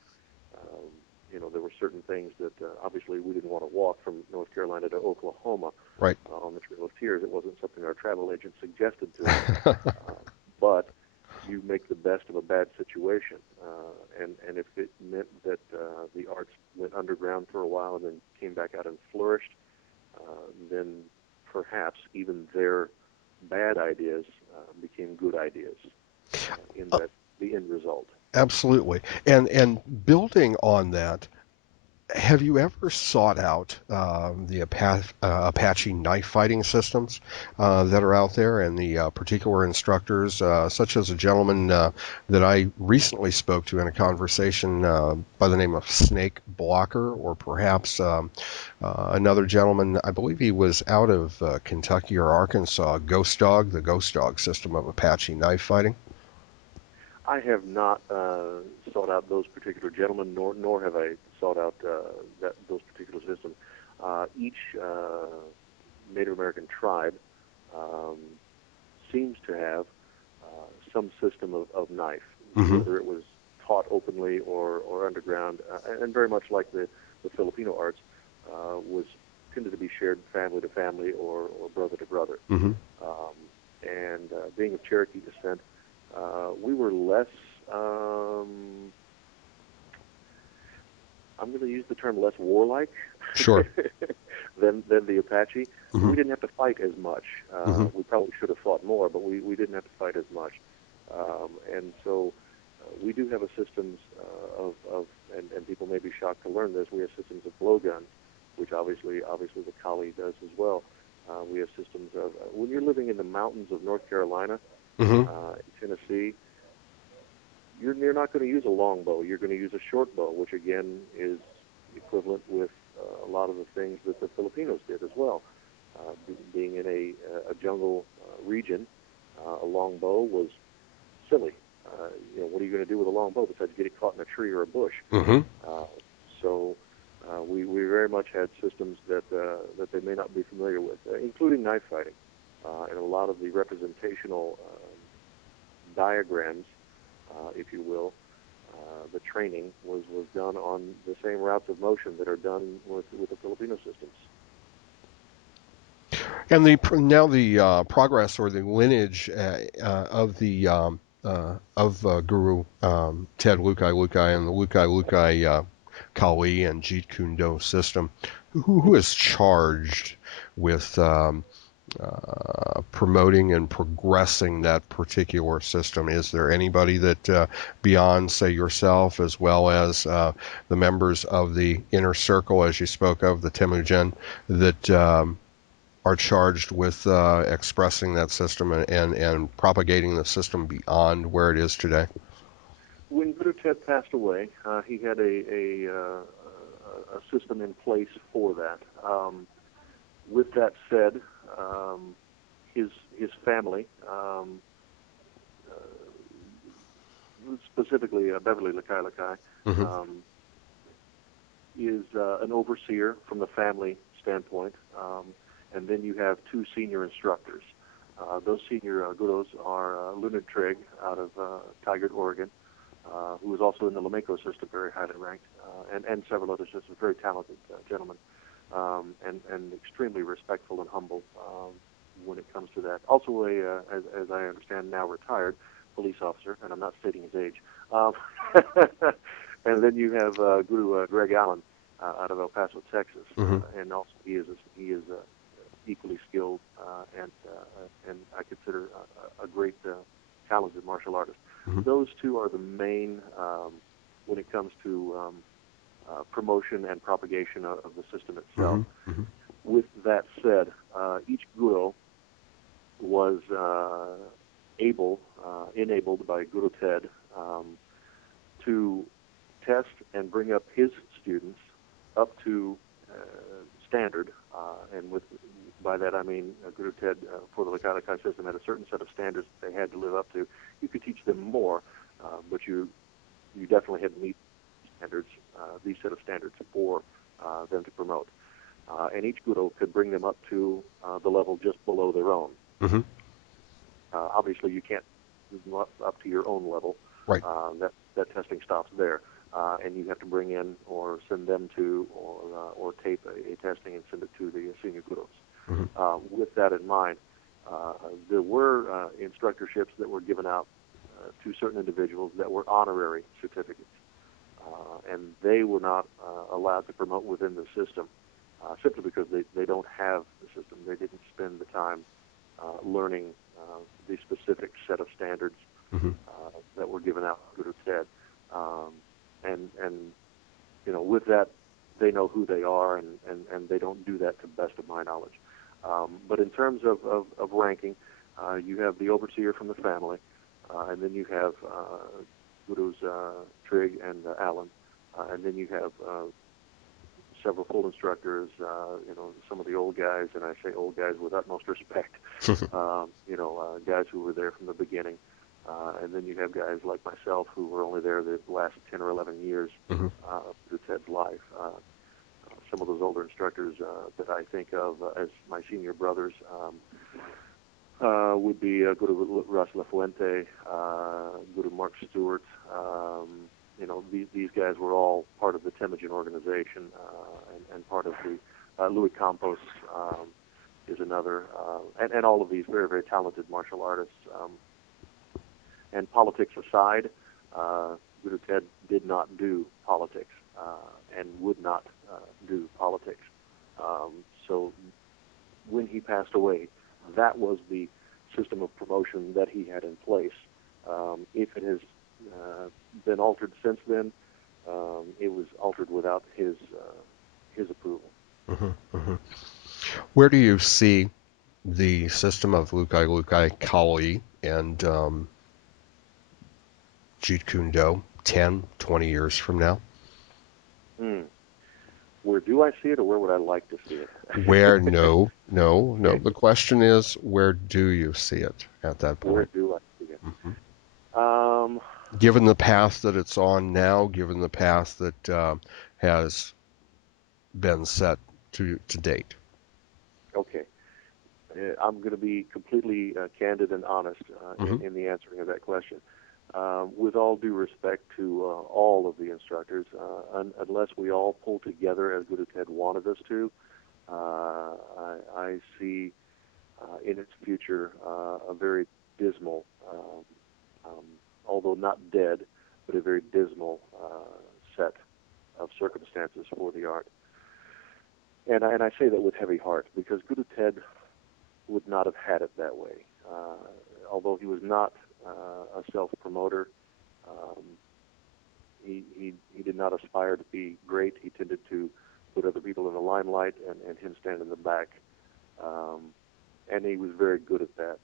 there were certain things that obviously we didn't want to walk from North Carolina to Oklahoma, Right. On the Trail of Tears. It wasn't something our travel agent suggested to us. But you make the best of a bad situation. And if it meant that the arts went underground for a while and then came back out and flourished, then perhaps even their bad ideas became good ideas in that the end result. Absolutely. And building on that, have you ever sought out the Apache knife fighting systems that are out there, and the particular instructors, such as a gentleman that I recently spoke to in a conversation by the name of Snake Blocker, or perhaps another gentleman, I believe he was out of Kentucky or Arkansas, Ghost Dog, the Ghost Dog system of Apache knife fighting? I have not sought out those particular gentlemen, nor have I sought out those particular systems. Each Native American tribe seems to have some system of knife, Mm-hmm. whether it was taught openly or underground, and very much like the Filipino arts, was tended to be shared family to family or brother to brother. Mm-hmm. And being of Cherokee descent, we were less, I'm going to use the term less warlike Sure. than the Apache. Mm-hmm. We didn't have to fight as much. Mm-hmm. We probably should have fought more, but we didn't have to fight as much. And so we do have a systems and people may be shocked to learn this, we have systems of blowguns, which obviously the Kali does as well. We have systems of, when you're living in the mountains of North Carolina, Mm-hmm. Tennessee, you're not going to use a long bow. You're going to use a short bow, which again is equivalent with a lot of the things that the Filipinos did as well. Being in a jungle region, a long bow was silly. What are you going to do with a long bow besides get it caught in a tree or a bush? Mm-hmm. So we very much had systems that they may not be familiar with, including knife fighting, and a lot of the representational diagrams, if you will. The training was done on the same routes of motion that are done with the Filipino systems. And now the progress or the lineage of the Guru Ted Lucaylucay and the Lucaylucay Kali and JKD system, who is charged with promoting and progressing that particular system? Is there anybody that beyond, say, yourself, as well as the members of the inner circle, as you spoke of, the Temujin, that are charged with expressing that system and propagating the system beyond where it is today? When Guru Ted passed away, he had a system in place for that. With that said, his family, specifically Beverly Lucaylucay, Mm-hmm. is an overseer from the family standpoint, and then you have two senior instructors. Those senior gurus are Leonard Trigg out of Tigard, Oregon, who is also in the Lamego system, very highly ranked, and several others, just a very talented gentleman, and extremely respectful and humble when it comes to that. Also, as I understand, now retired police officer, and I'm not stating his age. And then you have Guru Greg Allen out of El Paso, Texas, Mm-hmm. and also he is equally skilled and I consider a great talented martial artist. Mm-hmm. Those two are the main when it comes to promotion and propagation of the system itself. Mm-hmm. Mm-hmm. With that said, each guru was enabled by Guru Ted to test and bring up his students up to standard, and by that I mean Guru Ted for the Lucaylucay system had a certain set of standards that they had to live up to. You could teach them more, but you definitely had to meet standards, these set of standards for them to promote. And each guru could bring them up to the level just below their own. Mm-hmm. Obviously, you can't move them up to your own level. Right. That testing stops there, and you have to bring in or send them to or tape a testing and send it to the senior gurus. Mm-hmm. With that in mind, there were instructorships that were given out to certain individuals that were honorary certificates, and they were not allowed to promote within the system simply because they don't have the system. They didn't spend the time learning the specific set of standards Mm-hmm. that were given out to Guru Ted. And with that, they know who they are, and they don't do that to the best of my knowledge. But in terms of ranking, you have the overseer from the family, and then you have Gurus Trigg and Allen, and then you have several full instructors, some of the old guys, and I say old guys with utmost respect, guys who were there from the beginning. And then you have guys like myself who were only there the last 10 or 11 years Mm-hmm. through Ted's life. Some of those older instructors that I think of as my senior brothers would be Guro Russ LaFuente, Guro Mark Stewart. These guys were all part of the Temujin organization and part of the Louis Campos is another, and all of these very, very talented martial artists. And politics aside, Guro Ted did not do politics and would not do politics. So when he passed away, that was the system of promotion that he had in place. If it has been altered since then, it was altered without his approval. Mm-hmm. Mm-hmm. Where do you see the system of Lucaylucay Kali and Jeet Kune Do 10, 20 years from now? Where do I see it, or where would I like to see it? Where? No. Okay. The question is, where do you see it at that Where point? do I see it? Mm-hmm. Um, Given the path that it's on now, given the path that has been set to date. okay. I'm going to be completely candid and honest Mm-hmm. in the answering of that question. With all due respect to all of the instructors, unless we all pull together as Guro Ted wanted us to, I see in its future a very dismal, although not dead, but a very dismal set of circumstances for the art. And I say that with heavy heart, because Guro Ted would not have had it that way. Although he was not a self-promoter, he did not aspire to be great. He tended to put other people in the limelight and him stand in the back. And he was very good at that,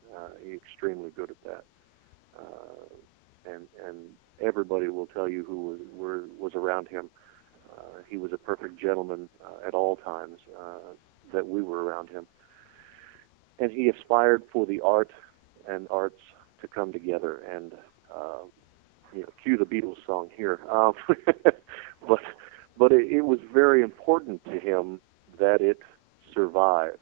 extremely good at that. And everybody will tell you who was around him. He was a perfect gentleman at all times that we were around him. And he aspired for the art and arts to come together. And cue the Beatles song here. But it was very important to him that it survive.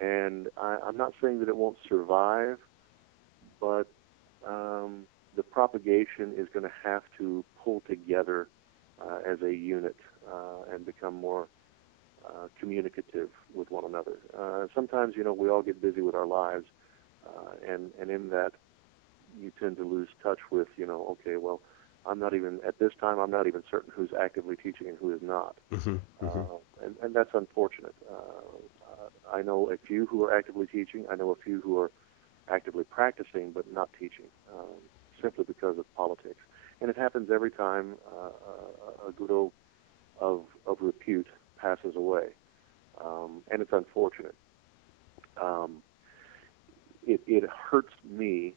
And I'm not saying that it won't survive, but the propagation is going to have to pull together as a unit and become more communicative with one another. Sometimes, we all get busy with our lives, and in that, you tend to lose touch with, okay, well, I'm not even certain who's actively teaching and who is not. Mm-hmm. Mm-hmm. And that's unfortunate. I know a few who are actively teaching. I know a few who are actively practicing but not teaching, simply because of politics. And it happens every time a guru of repute passes away, and it's unfortunate. It hurts me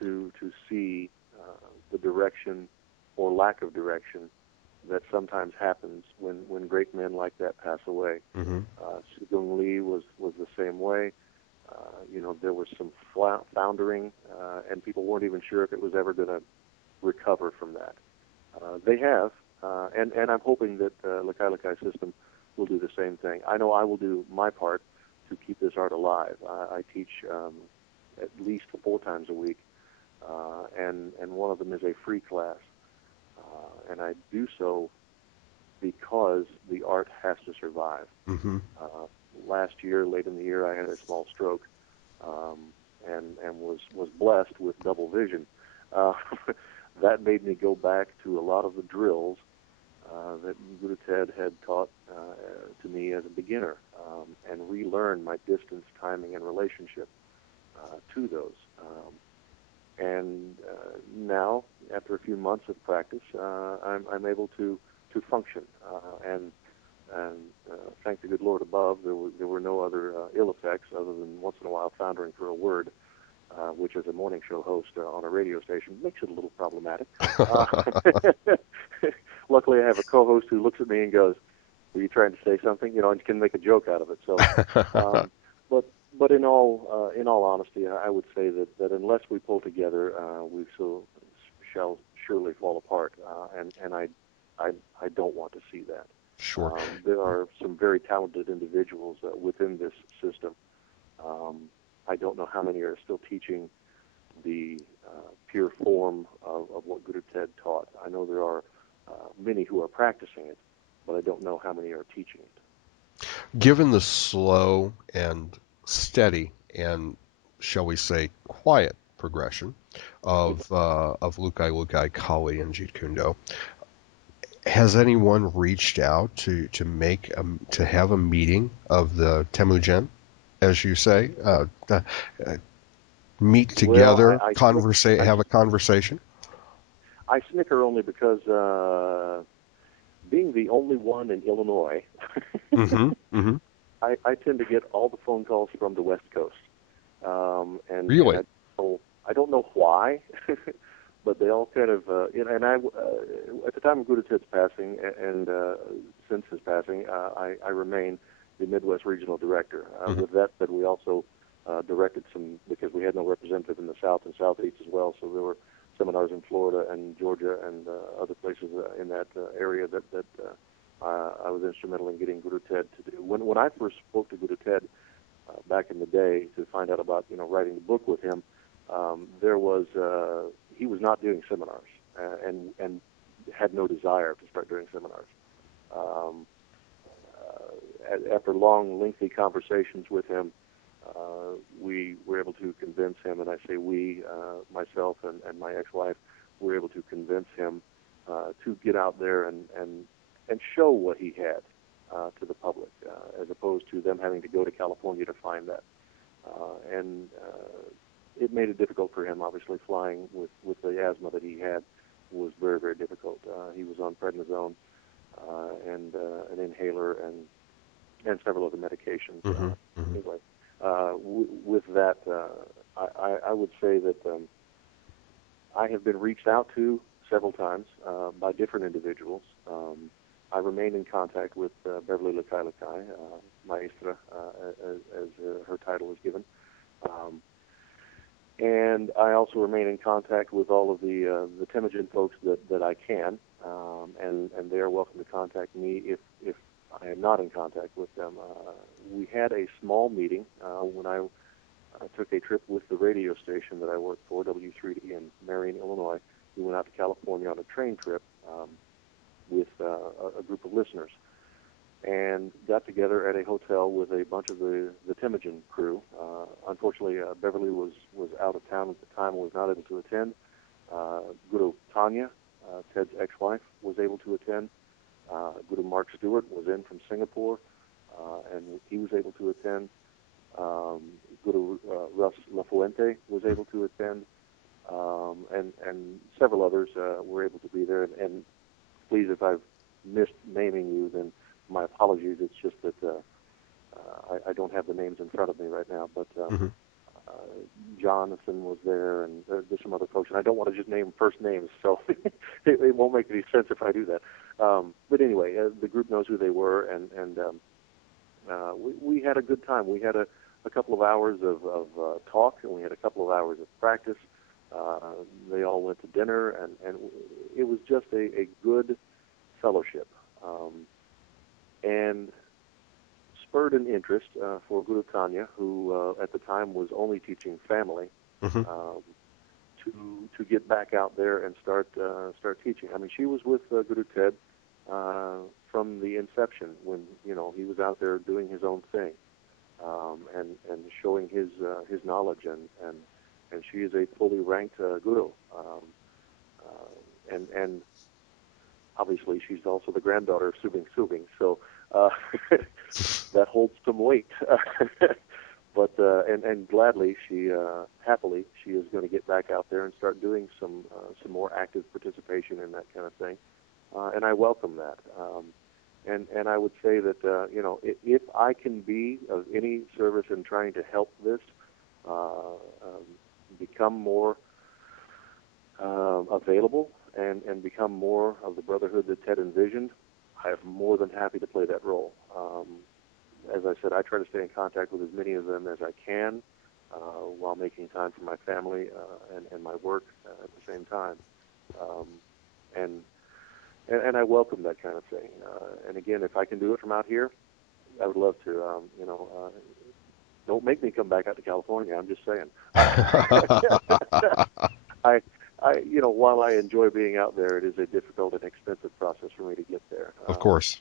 to see the direction or lack of direction that sometimes happens when great men like that pass away. Mm-hmm. Sugong Lee was the same way. There was some foundering, and people weren't even sure if it was ever going to recover from that. They have, and I'm hoping that Lucaylucay system will do the same thing. I know I will do my part to keep this art alive. I teach at least 4 times a week, and one of them is a free class. And I do so because the art has to survive. Mm-hmm. Last year, late in the year, I had a small stroke, and was blessed with double vision. That made me go back to a lot of the drills that Guro Ted had taught to me as a beginner, and relearn my distance, timing, and relationship to those. And now, after a few months of practice, I'm able to function. And thank the good Lord above, there were no other ill effects other than once in a while foundering for a word, which as a morning show host on a radio station makes it a little problematic. Luckily, I have a co-host who looks at me and goes, "Were you trying to say something?" And can make a joke out of it. So, But in all honesty, I would say that unless we pull together, we shall surely fall apart. And I don't want to see that. Sure. There are some very talented individuals within this system. I don't know how many are still teaching the pure form of what Guru Ted taught. I know there are many who are practicing it, but I don't know how many are teaching it. Given the slow and steady and, shall we say, quiet progression of Lucaylucay Kali and JKD, has anyone reached out to to have a meeting of the Temujin, as you say, meet Well, together, I have a conversation? I snicker only because being the only one in Illinois, Mm-hmm. Mm-hmm. I tend to get all the phone calls from the West Coast, Really? and I don't know why, but they all kind of and I at the time of Guru Ted's passing and since his passing, I remain the Midwest Regional Director. Mm-hmm. With that said, we also directed some because we had no representative in the South and Southeast as well, so there were seminars in Florida and Georgia and other places in that area that I was instrumental in getting Guru Ted to do. When I first spoke to Guru Ted back in the day to find out about writing the book with him, there was he was not doing seminars and had no desire to start doing seminars. After long, lengthy conversations with him, we were able to convince him, and I say we, myself and my ex-wife, were able to convince him to get out there and show what he had to the public, as opposed to them having to go to California to find that. And it made it difficult for him, obviously, flying with the asthma that he had was very, very difficult. He was on prednisone and an inhaler and several other medications. Mm-hmm. Mm-hmm. Anyway, with that, I would say that I have been reached out to several times by different individuals. I remain in contact with Beverly Lucaylucay, Maestra, as her title is given. And I also remain in contact with all of the Temujin folks that I can, and they are welcome to contact me if I am not in contact with them. We had a small meeting when I took a trip with the radio station that I worked for, W3D in Marion, Illinois. We went out to California on a train trip with a group of listeners and got together at a hotel with a bunch of the Temujin crew. Unfortunately, Beverly was out of town at the time and was not able to attend. Guru Tanya, Ted's ex-wife, was able to attend. Guru Mark Stewart was in from Singapore, and he was able to attend. Guru Russ LaFuente was able to attend, and several others were able to be there. And please, if I've missed naming you, then my apologies. It's just that I don't have the names in front of me right now. But Mm-hmm. Jonathan was there, and there's some other folks. And I don't want to just name first names, so it won't make any sense if I do that. But anyway, the group knows who they were, and we had a good time. We had a couple of hours of talk, and we had a couple of hours of practice. They all went to dinner, and it was just a good fellowship. And spurred an interest for Guru Tanya, who at the time was only teaching family, Mm-hmm. to get back out there and start teaching. I mean, she was with Guru Ted from the inception when he was out there doing his own thing and showing his knowledge, and she is a fully ranked guru, and obviously she's also the granddaughter of Subing Subing, so that holds some weight. But and gladly, happily, she is going to get back out there and start doing some more active participation in that kind of thing, and I welcome that. And I would say that if I can be of any service in trying to help this become more available and become more of the brotherhood that Ted envisioned, I am more than happy to play that role. as I said, I try to stay in contact with as many of them as I can while making time for my family and my work at the same time. Um, and I welcome that kind of thing. And again, if I can do it from out here, I would love to. Don't make me come back out to California. I'm just saying. While I enjoy being out there, it is a difficult and expensive process for me to get there. Of course.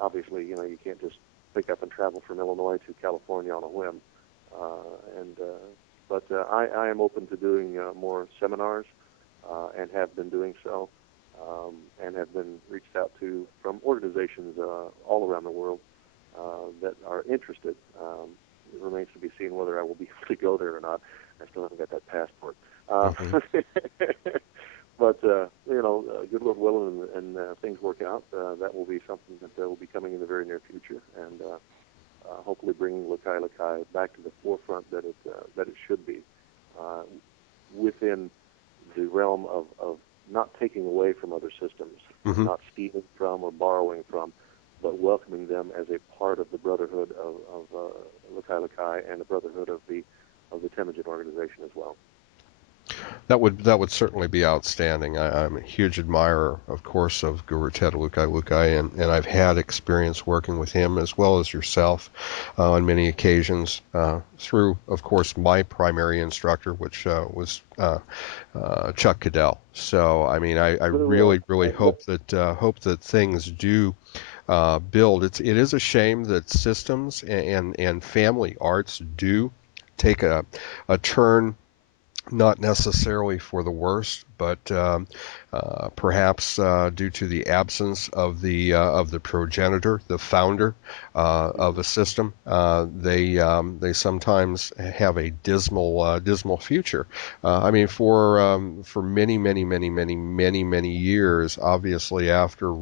Obviously, you can't just pick up and travel from Illinois to California on a whim. But I am open to doing more seminars and have been doing so, and have been reached out to from organizations all around the world that are interested. It remains to be seen whether I will be able to go there or not. I still haven't got that passport. But good Lord willing, and things work out, that will be something that will be coming in the very near future, and hopefully bringing Lucaylucay back to the forefront that it should be, within the realm of not taking away from other systems, not stealing from or borrowing from, but welcoming them as a part of the brotherhood of Lucaylucay and the brotherhood of the Temujin organization as well. That would certainly be outstanding. I'm a huge admirer, of course, of Guru Ted Lucaylucay, and I've had experience working with him as well as yourself on many occasions through, of course, my primary instructor, which was Chuck Cadell. So, I mean, I really hope that things do build. It is a shame that systems and family arts do take a turn, not necessarily for the worst, but perhaps due to the absence of the progenitor, the founder of a system, they sometimes have a dismal future. I mean, for many years, obviously after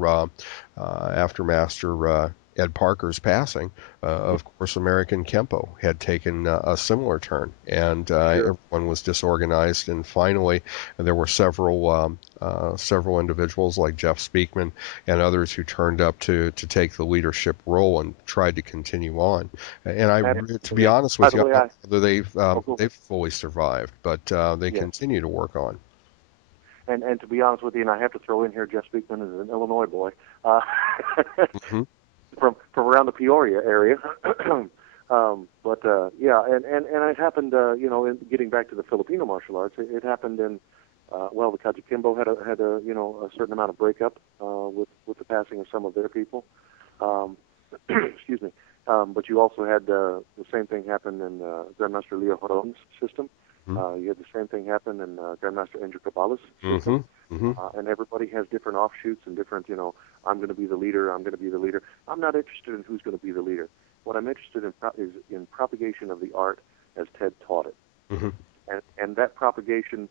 Master Ed Parker's passing, of course, American Kempo had taken a similar turn, and everyone was disorganized. And finally, there were several individuals like Jeff Speakman and others who turned up to take the leadership role and tried to continue on. And to be honest with you, I don't know whether they've fully survived, but they continue to work on. And to be honest with you, and I have to throw in here, Jeff Speakman is an Illinois boy. From around the Peoria area, and it happened. In getting back to the Filipino martial arts, it happened in the Kajikimbo had a certain amount of breakup with the passing of some of their people. Excuse me. But you also had the same thing happen in Grandmaster Leo Joron's system. You had the same thing happen in Grandmaster Andrew Cabala's system. And everybody has different offshoots and different, I'm going to be the leader, I'm going to be the leader. I'm not interested in who's going to be the leader. What I'm interested in is in propagation of the art as Ted taught it. And that propagation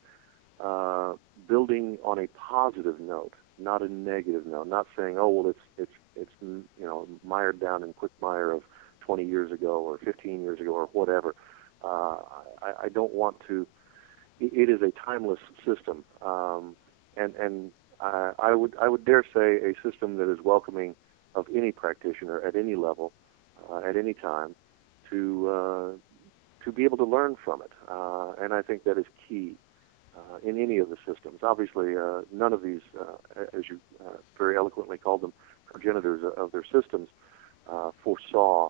building on a positive note, not a negative note, not saying, oh, well, it's mired down in Quickmire of 20 years ago or 15 years ago or whatever. I don't want to. It is a timeless system, and I would dare say a system that is welcoming of any practitioner at any level, at any time, to be able to learn from it. And I think that is key in any of the systems. Obviously, none of these, as you very eloquently called them, progenitors of their systems, foresaw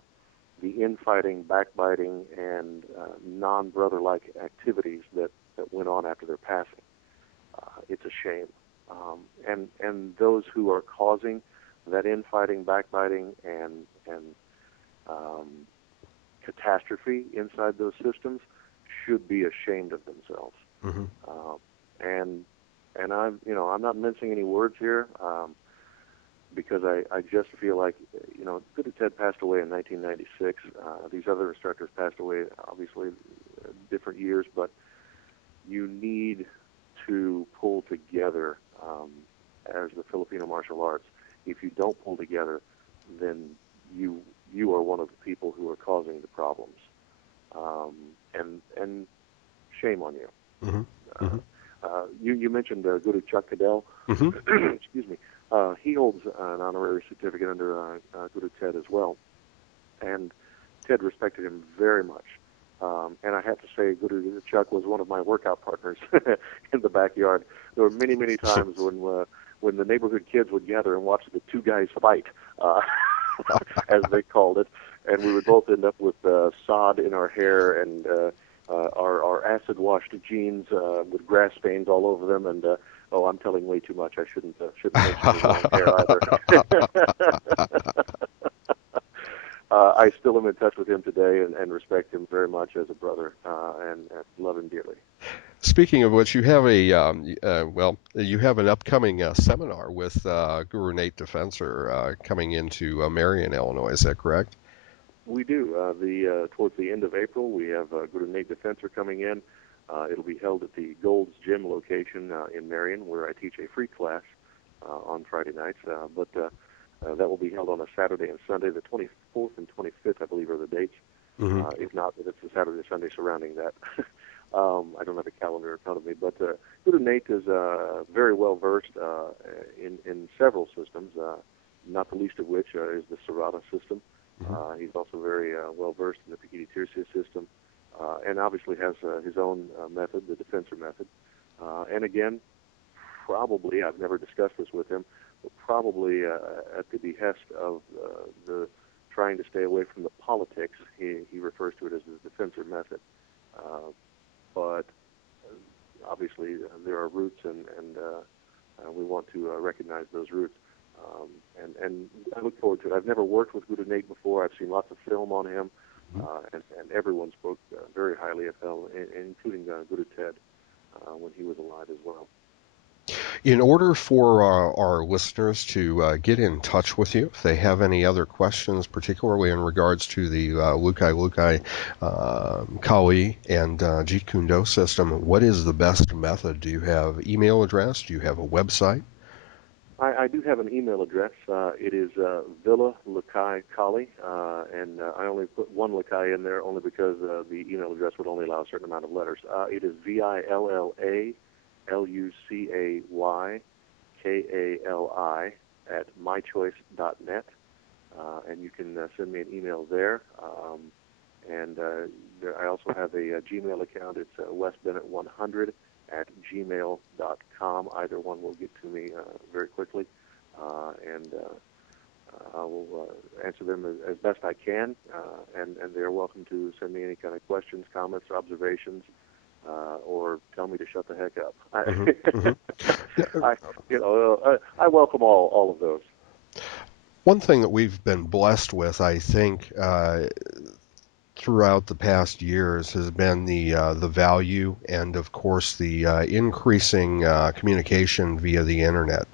the infighting, backbiting, and non-brother-like activities that went on after their passing. It's a shame. And those who are causing that infighting, backbiting, and catastrophe inside those systems should be ashamed of themselves. And I'm not mincing any words here. Because I just feel like, Guru Ted passed away in 1996. These other instructors passed away, obviously, different years, but you need to pull together as the Filipino martial arts. If you don't pull together, then you are one of the people who are causing the problems. And shame on you. You mentioned Guru Chuck Cadell. Excuse me. He holds an honorary certificate under Guru Ted as well. and Ted respected him very much. And I have to say, Guru Chuck was one of my workout partners in the backyard. There were many, many times when the neighborhood kids would gather and watch the two guys fight, as they called it, and we would both end up with sod in our hair and our acid-washed jeans with grass stains all over them. And oh, I'm telling way too much. I shouldn't mention his long hair either. I still am in touch with him today and respect him very much as a brother and love him dearly. Speaking of which, you have you have an upcoming seminar with Guru Nate Defensor coming into Marion, Illinois. Is that correct? We do. Towards the end of April, we have Guru Nate Defensor coming in. It'll be held at the Gold's Gym location in Marion, where I teach a free class on Friday nights. But that will be held on a Saturday and Sunday. The 24th and 25th, I believe, are the dates. Mm-hmm. If not, then it's the Saturday and Sunday surrounding that. I don't have a calendar in front of me, but Guru Nate is very well versed in several systems, not the least of which is the Sarada system. Mm-hmm. He's also very well versed in the Pikiti Tirsia system, and obviously has his own method, the Defensor method. And again, probably, I've never discussed this with him, but probably at the behest of the trying to stay away from the politics, he refers to it as the Defensor method. But obviously there are roots, and we want to recognize those roots. And I look forward to it. I've never worked with Guru Nate before. I've seen lots of film on him, and everyone spoke very highly of him, including Guru Ted when he was alive as well. In order for our listeners to get in touch with you, if they have any other questions, particularly in regards to the Lucaylucay Kali and Jeet Kune Do system, what is the best method? Do you have email address? Do you have a website? I do have an email address. It is Villa Lucay Kali, and I only put one Lucay in there only because the email address would only allow a certain amount of letters. It is VILLA LUCAYKALI at mychoice.net, and you can send me an email there. And I also have a Gmail account. It's wesbennett100 at gmail.com. Either one will get to me very quickly, and I will answer them as best I can, and they're welcome to send me any kind of questions, comments, or observations, or tell me to shut the heck up. I welcome all of those. One thing that we've been blessed with, I think, throughout the past years has been the value and, of course, the increasing communication via the internet.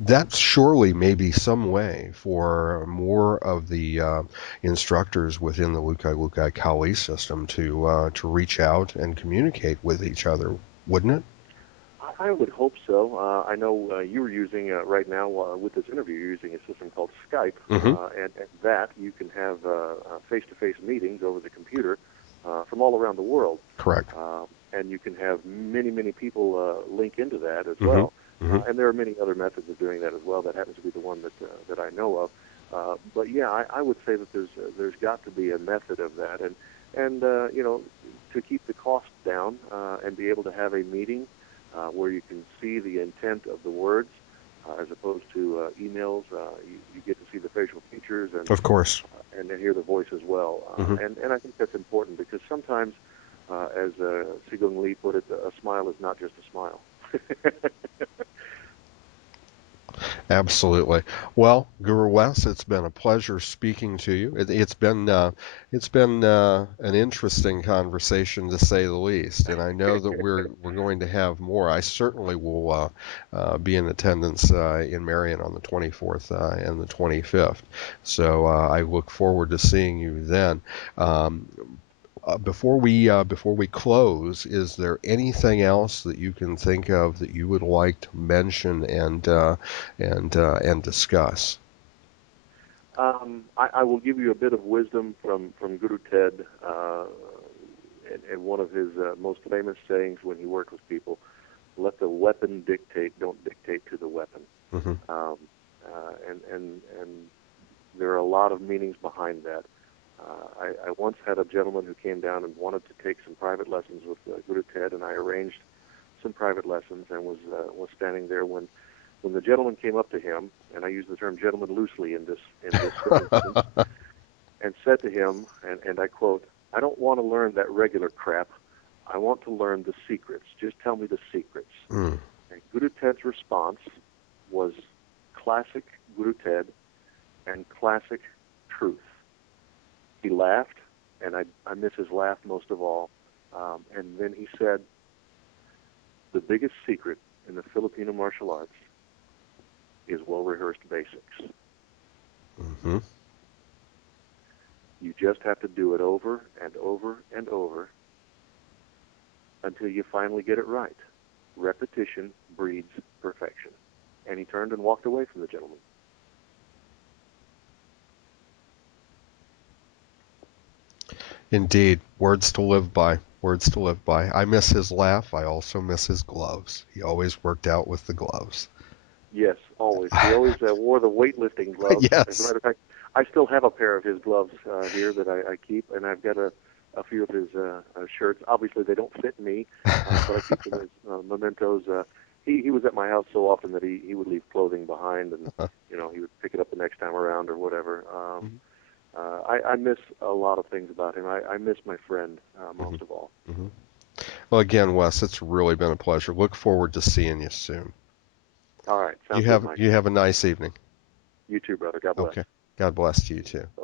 That surely may be some way for more of the instructors within the Lucaylucay Kali system to reach out and communicate with each other, wouldn't it? I would hope so. I know you were using right now with this interview, you're using a system called Skype, and that you can have face-to-face meetings over the computer from all around the world. Correct. And you can have many, many people link into that as well. And there are many other methods of doing that as well. That happens to be the one that I know of. But yeah, I would say that there's got to be a method of that, and to keep the cost down and be able to have a meeting where you can see the intent of the words as opposed to emails. You get to see the facial features and, of course, and then hear the voice as well. And I think that's important because sometimes, as Sigung Lee put it, a smile is not just a smile. Absolutely. Well, Guro Wes, it's been a pleasure speaking to you. It's been an interesting conversation, to say the least, and I know that we're going to have more. I certainly will be in attendance in Marion on the 24th and the 25th. So I look forward to seeing you then. Before we close, is there anything else that you can think of that you would like to mention and discuss? I will give you a bit of wisdom from Guru Ted, and one of his most famous sayings when he worked with people: "Let the weapon dictate; don't dictate to the weapon." And there are a lot of meanings behind that. I once had a gentleman who came down and wanted to take some private lessons with Guru Ted, and I arranged some private lessons and was standing there when the gentleman came up to him, and I use the term gentleman loosely in this instance, and said to him, and I quote, "I don't want to learn that regular crap. I want to learn the secrets. Just tell me the secrets." Mm. And Guru Ted's response was classic Guru Ted and classic truth. He laughed, and I miss his laugh most of all. And then he said, "The biggest secret in the Filipino martial arts is well-rehearsed basics. Mm-hmm. You just have to do it over and over and over until you finally get it right. Repetition breeds perfection." And he turned and walked away from the gentleman. Indeed, words to live by. Words to live by. I miss his laugh. I also miss his gloves. He always worked out with the gloves. Yes, always. He always wore the weightlifting gloves. Yes. As a matter of fact, I still have a pair of his gloves here that I keep, and I've got a few of his shirts. Obviously, they don't fit me, but I keep them as mementos. He was at my house so often that he would leave clothing behind, and he would pick it up the next time around or whatever. I miss a lot of things about him. I miss my friend most of all. Mm-hmm. Well, again, Wes, it's really been a pleasure. Look forward to seeing you soon. All right. Sounds good, Mike. You have a nice evening. You too, brother. God bless. Okay. God bless you too. Bye.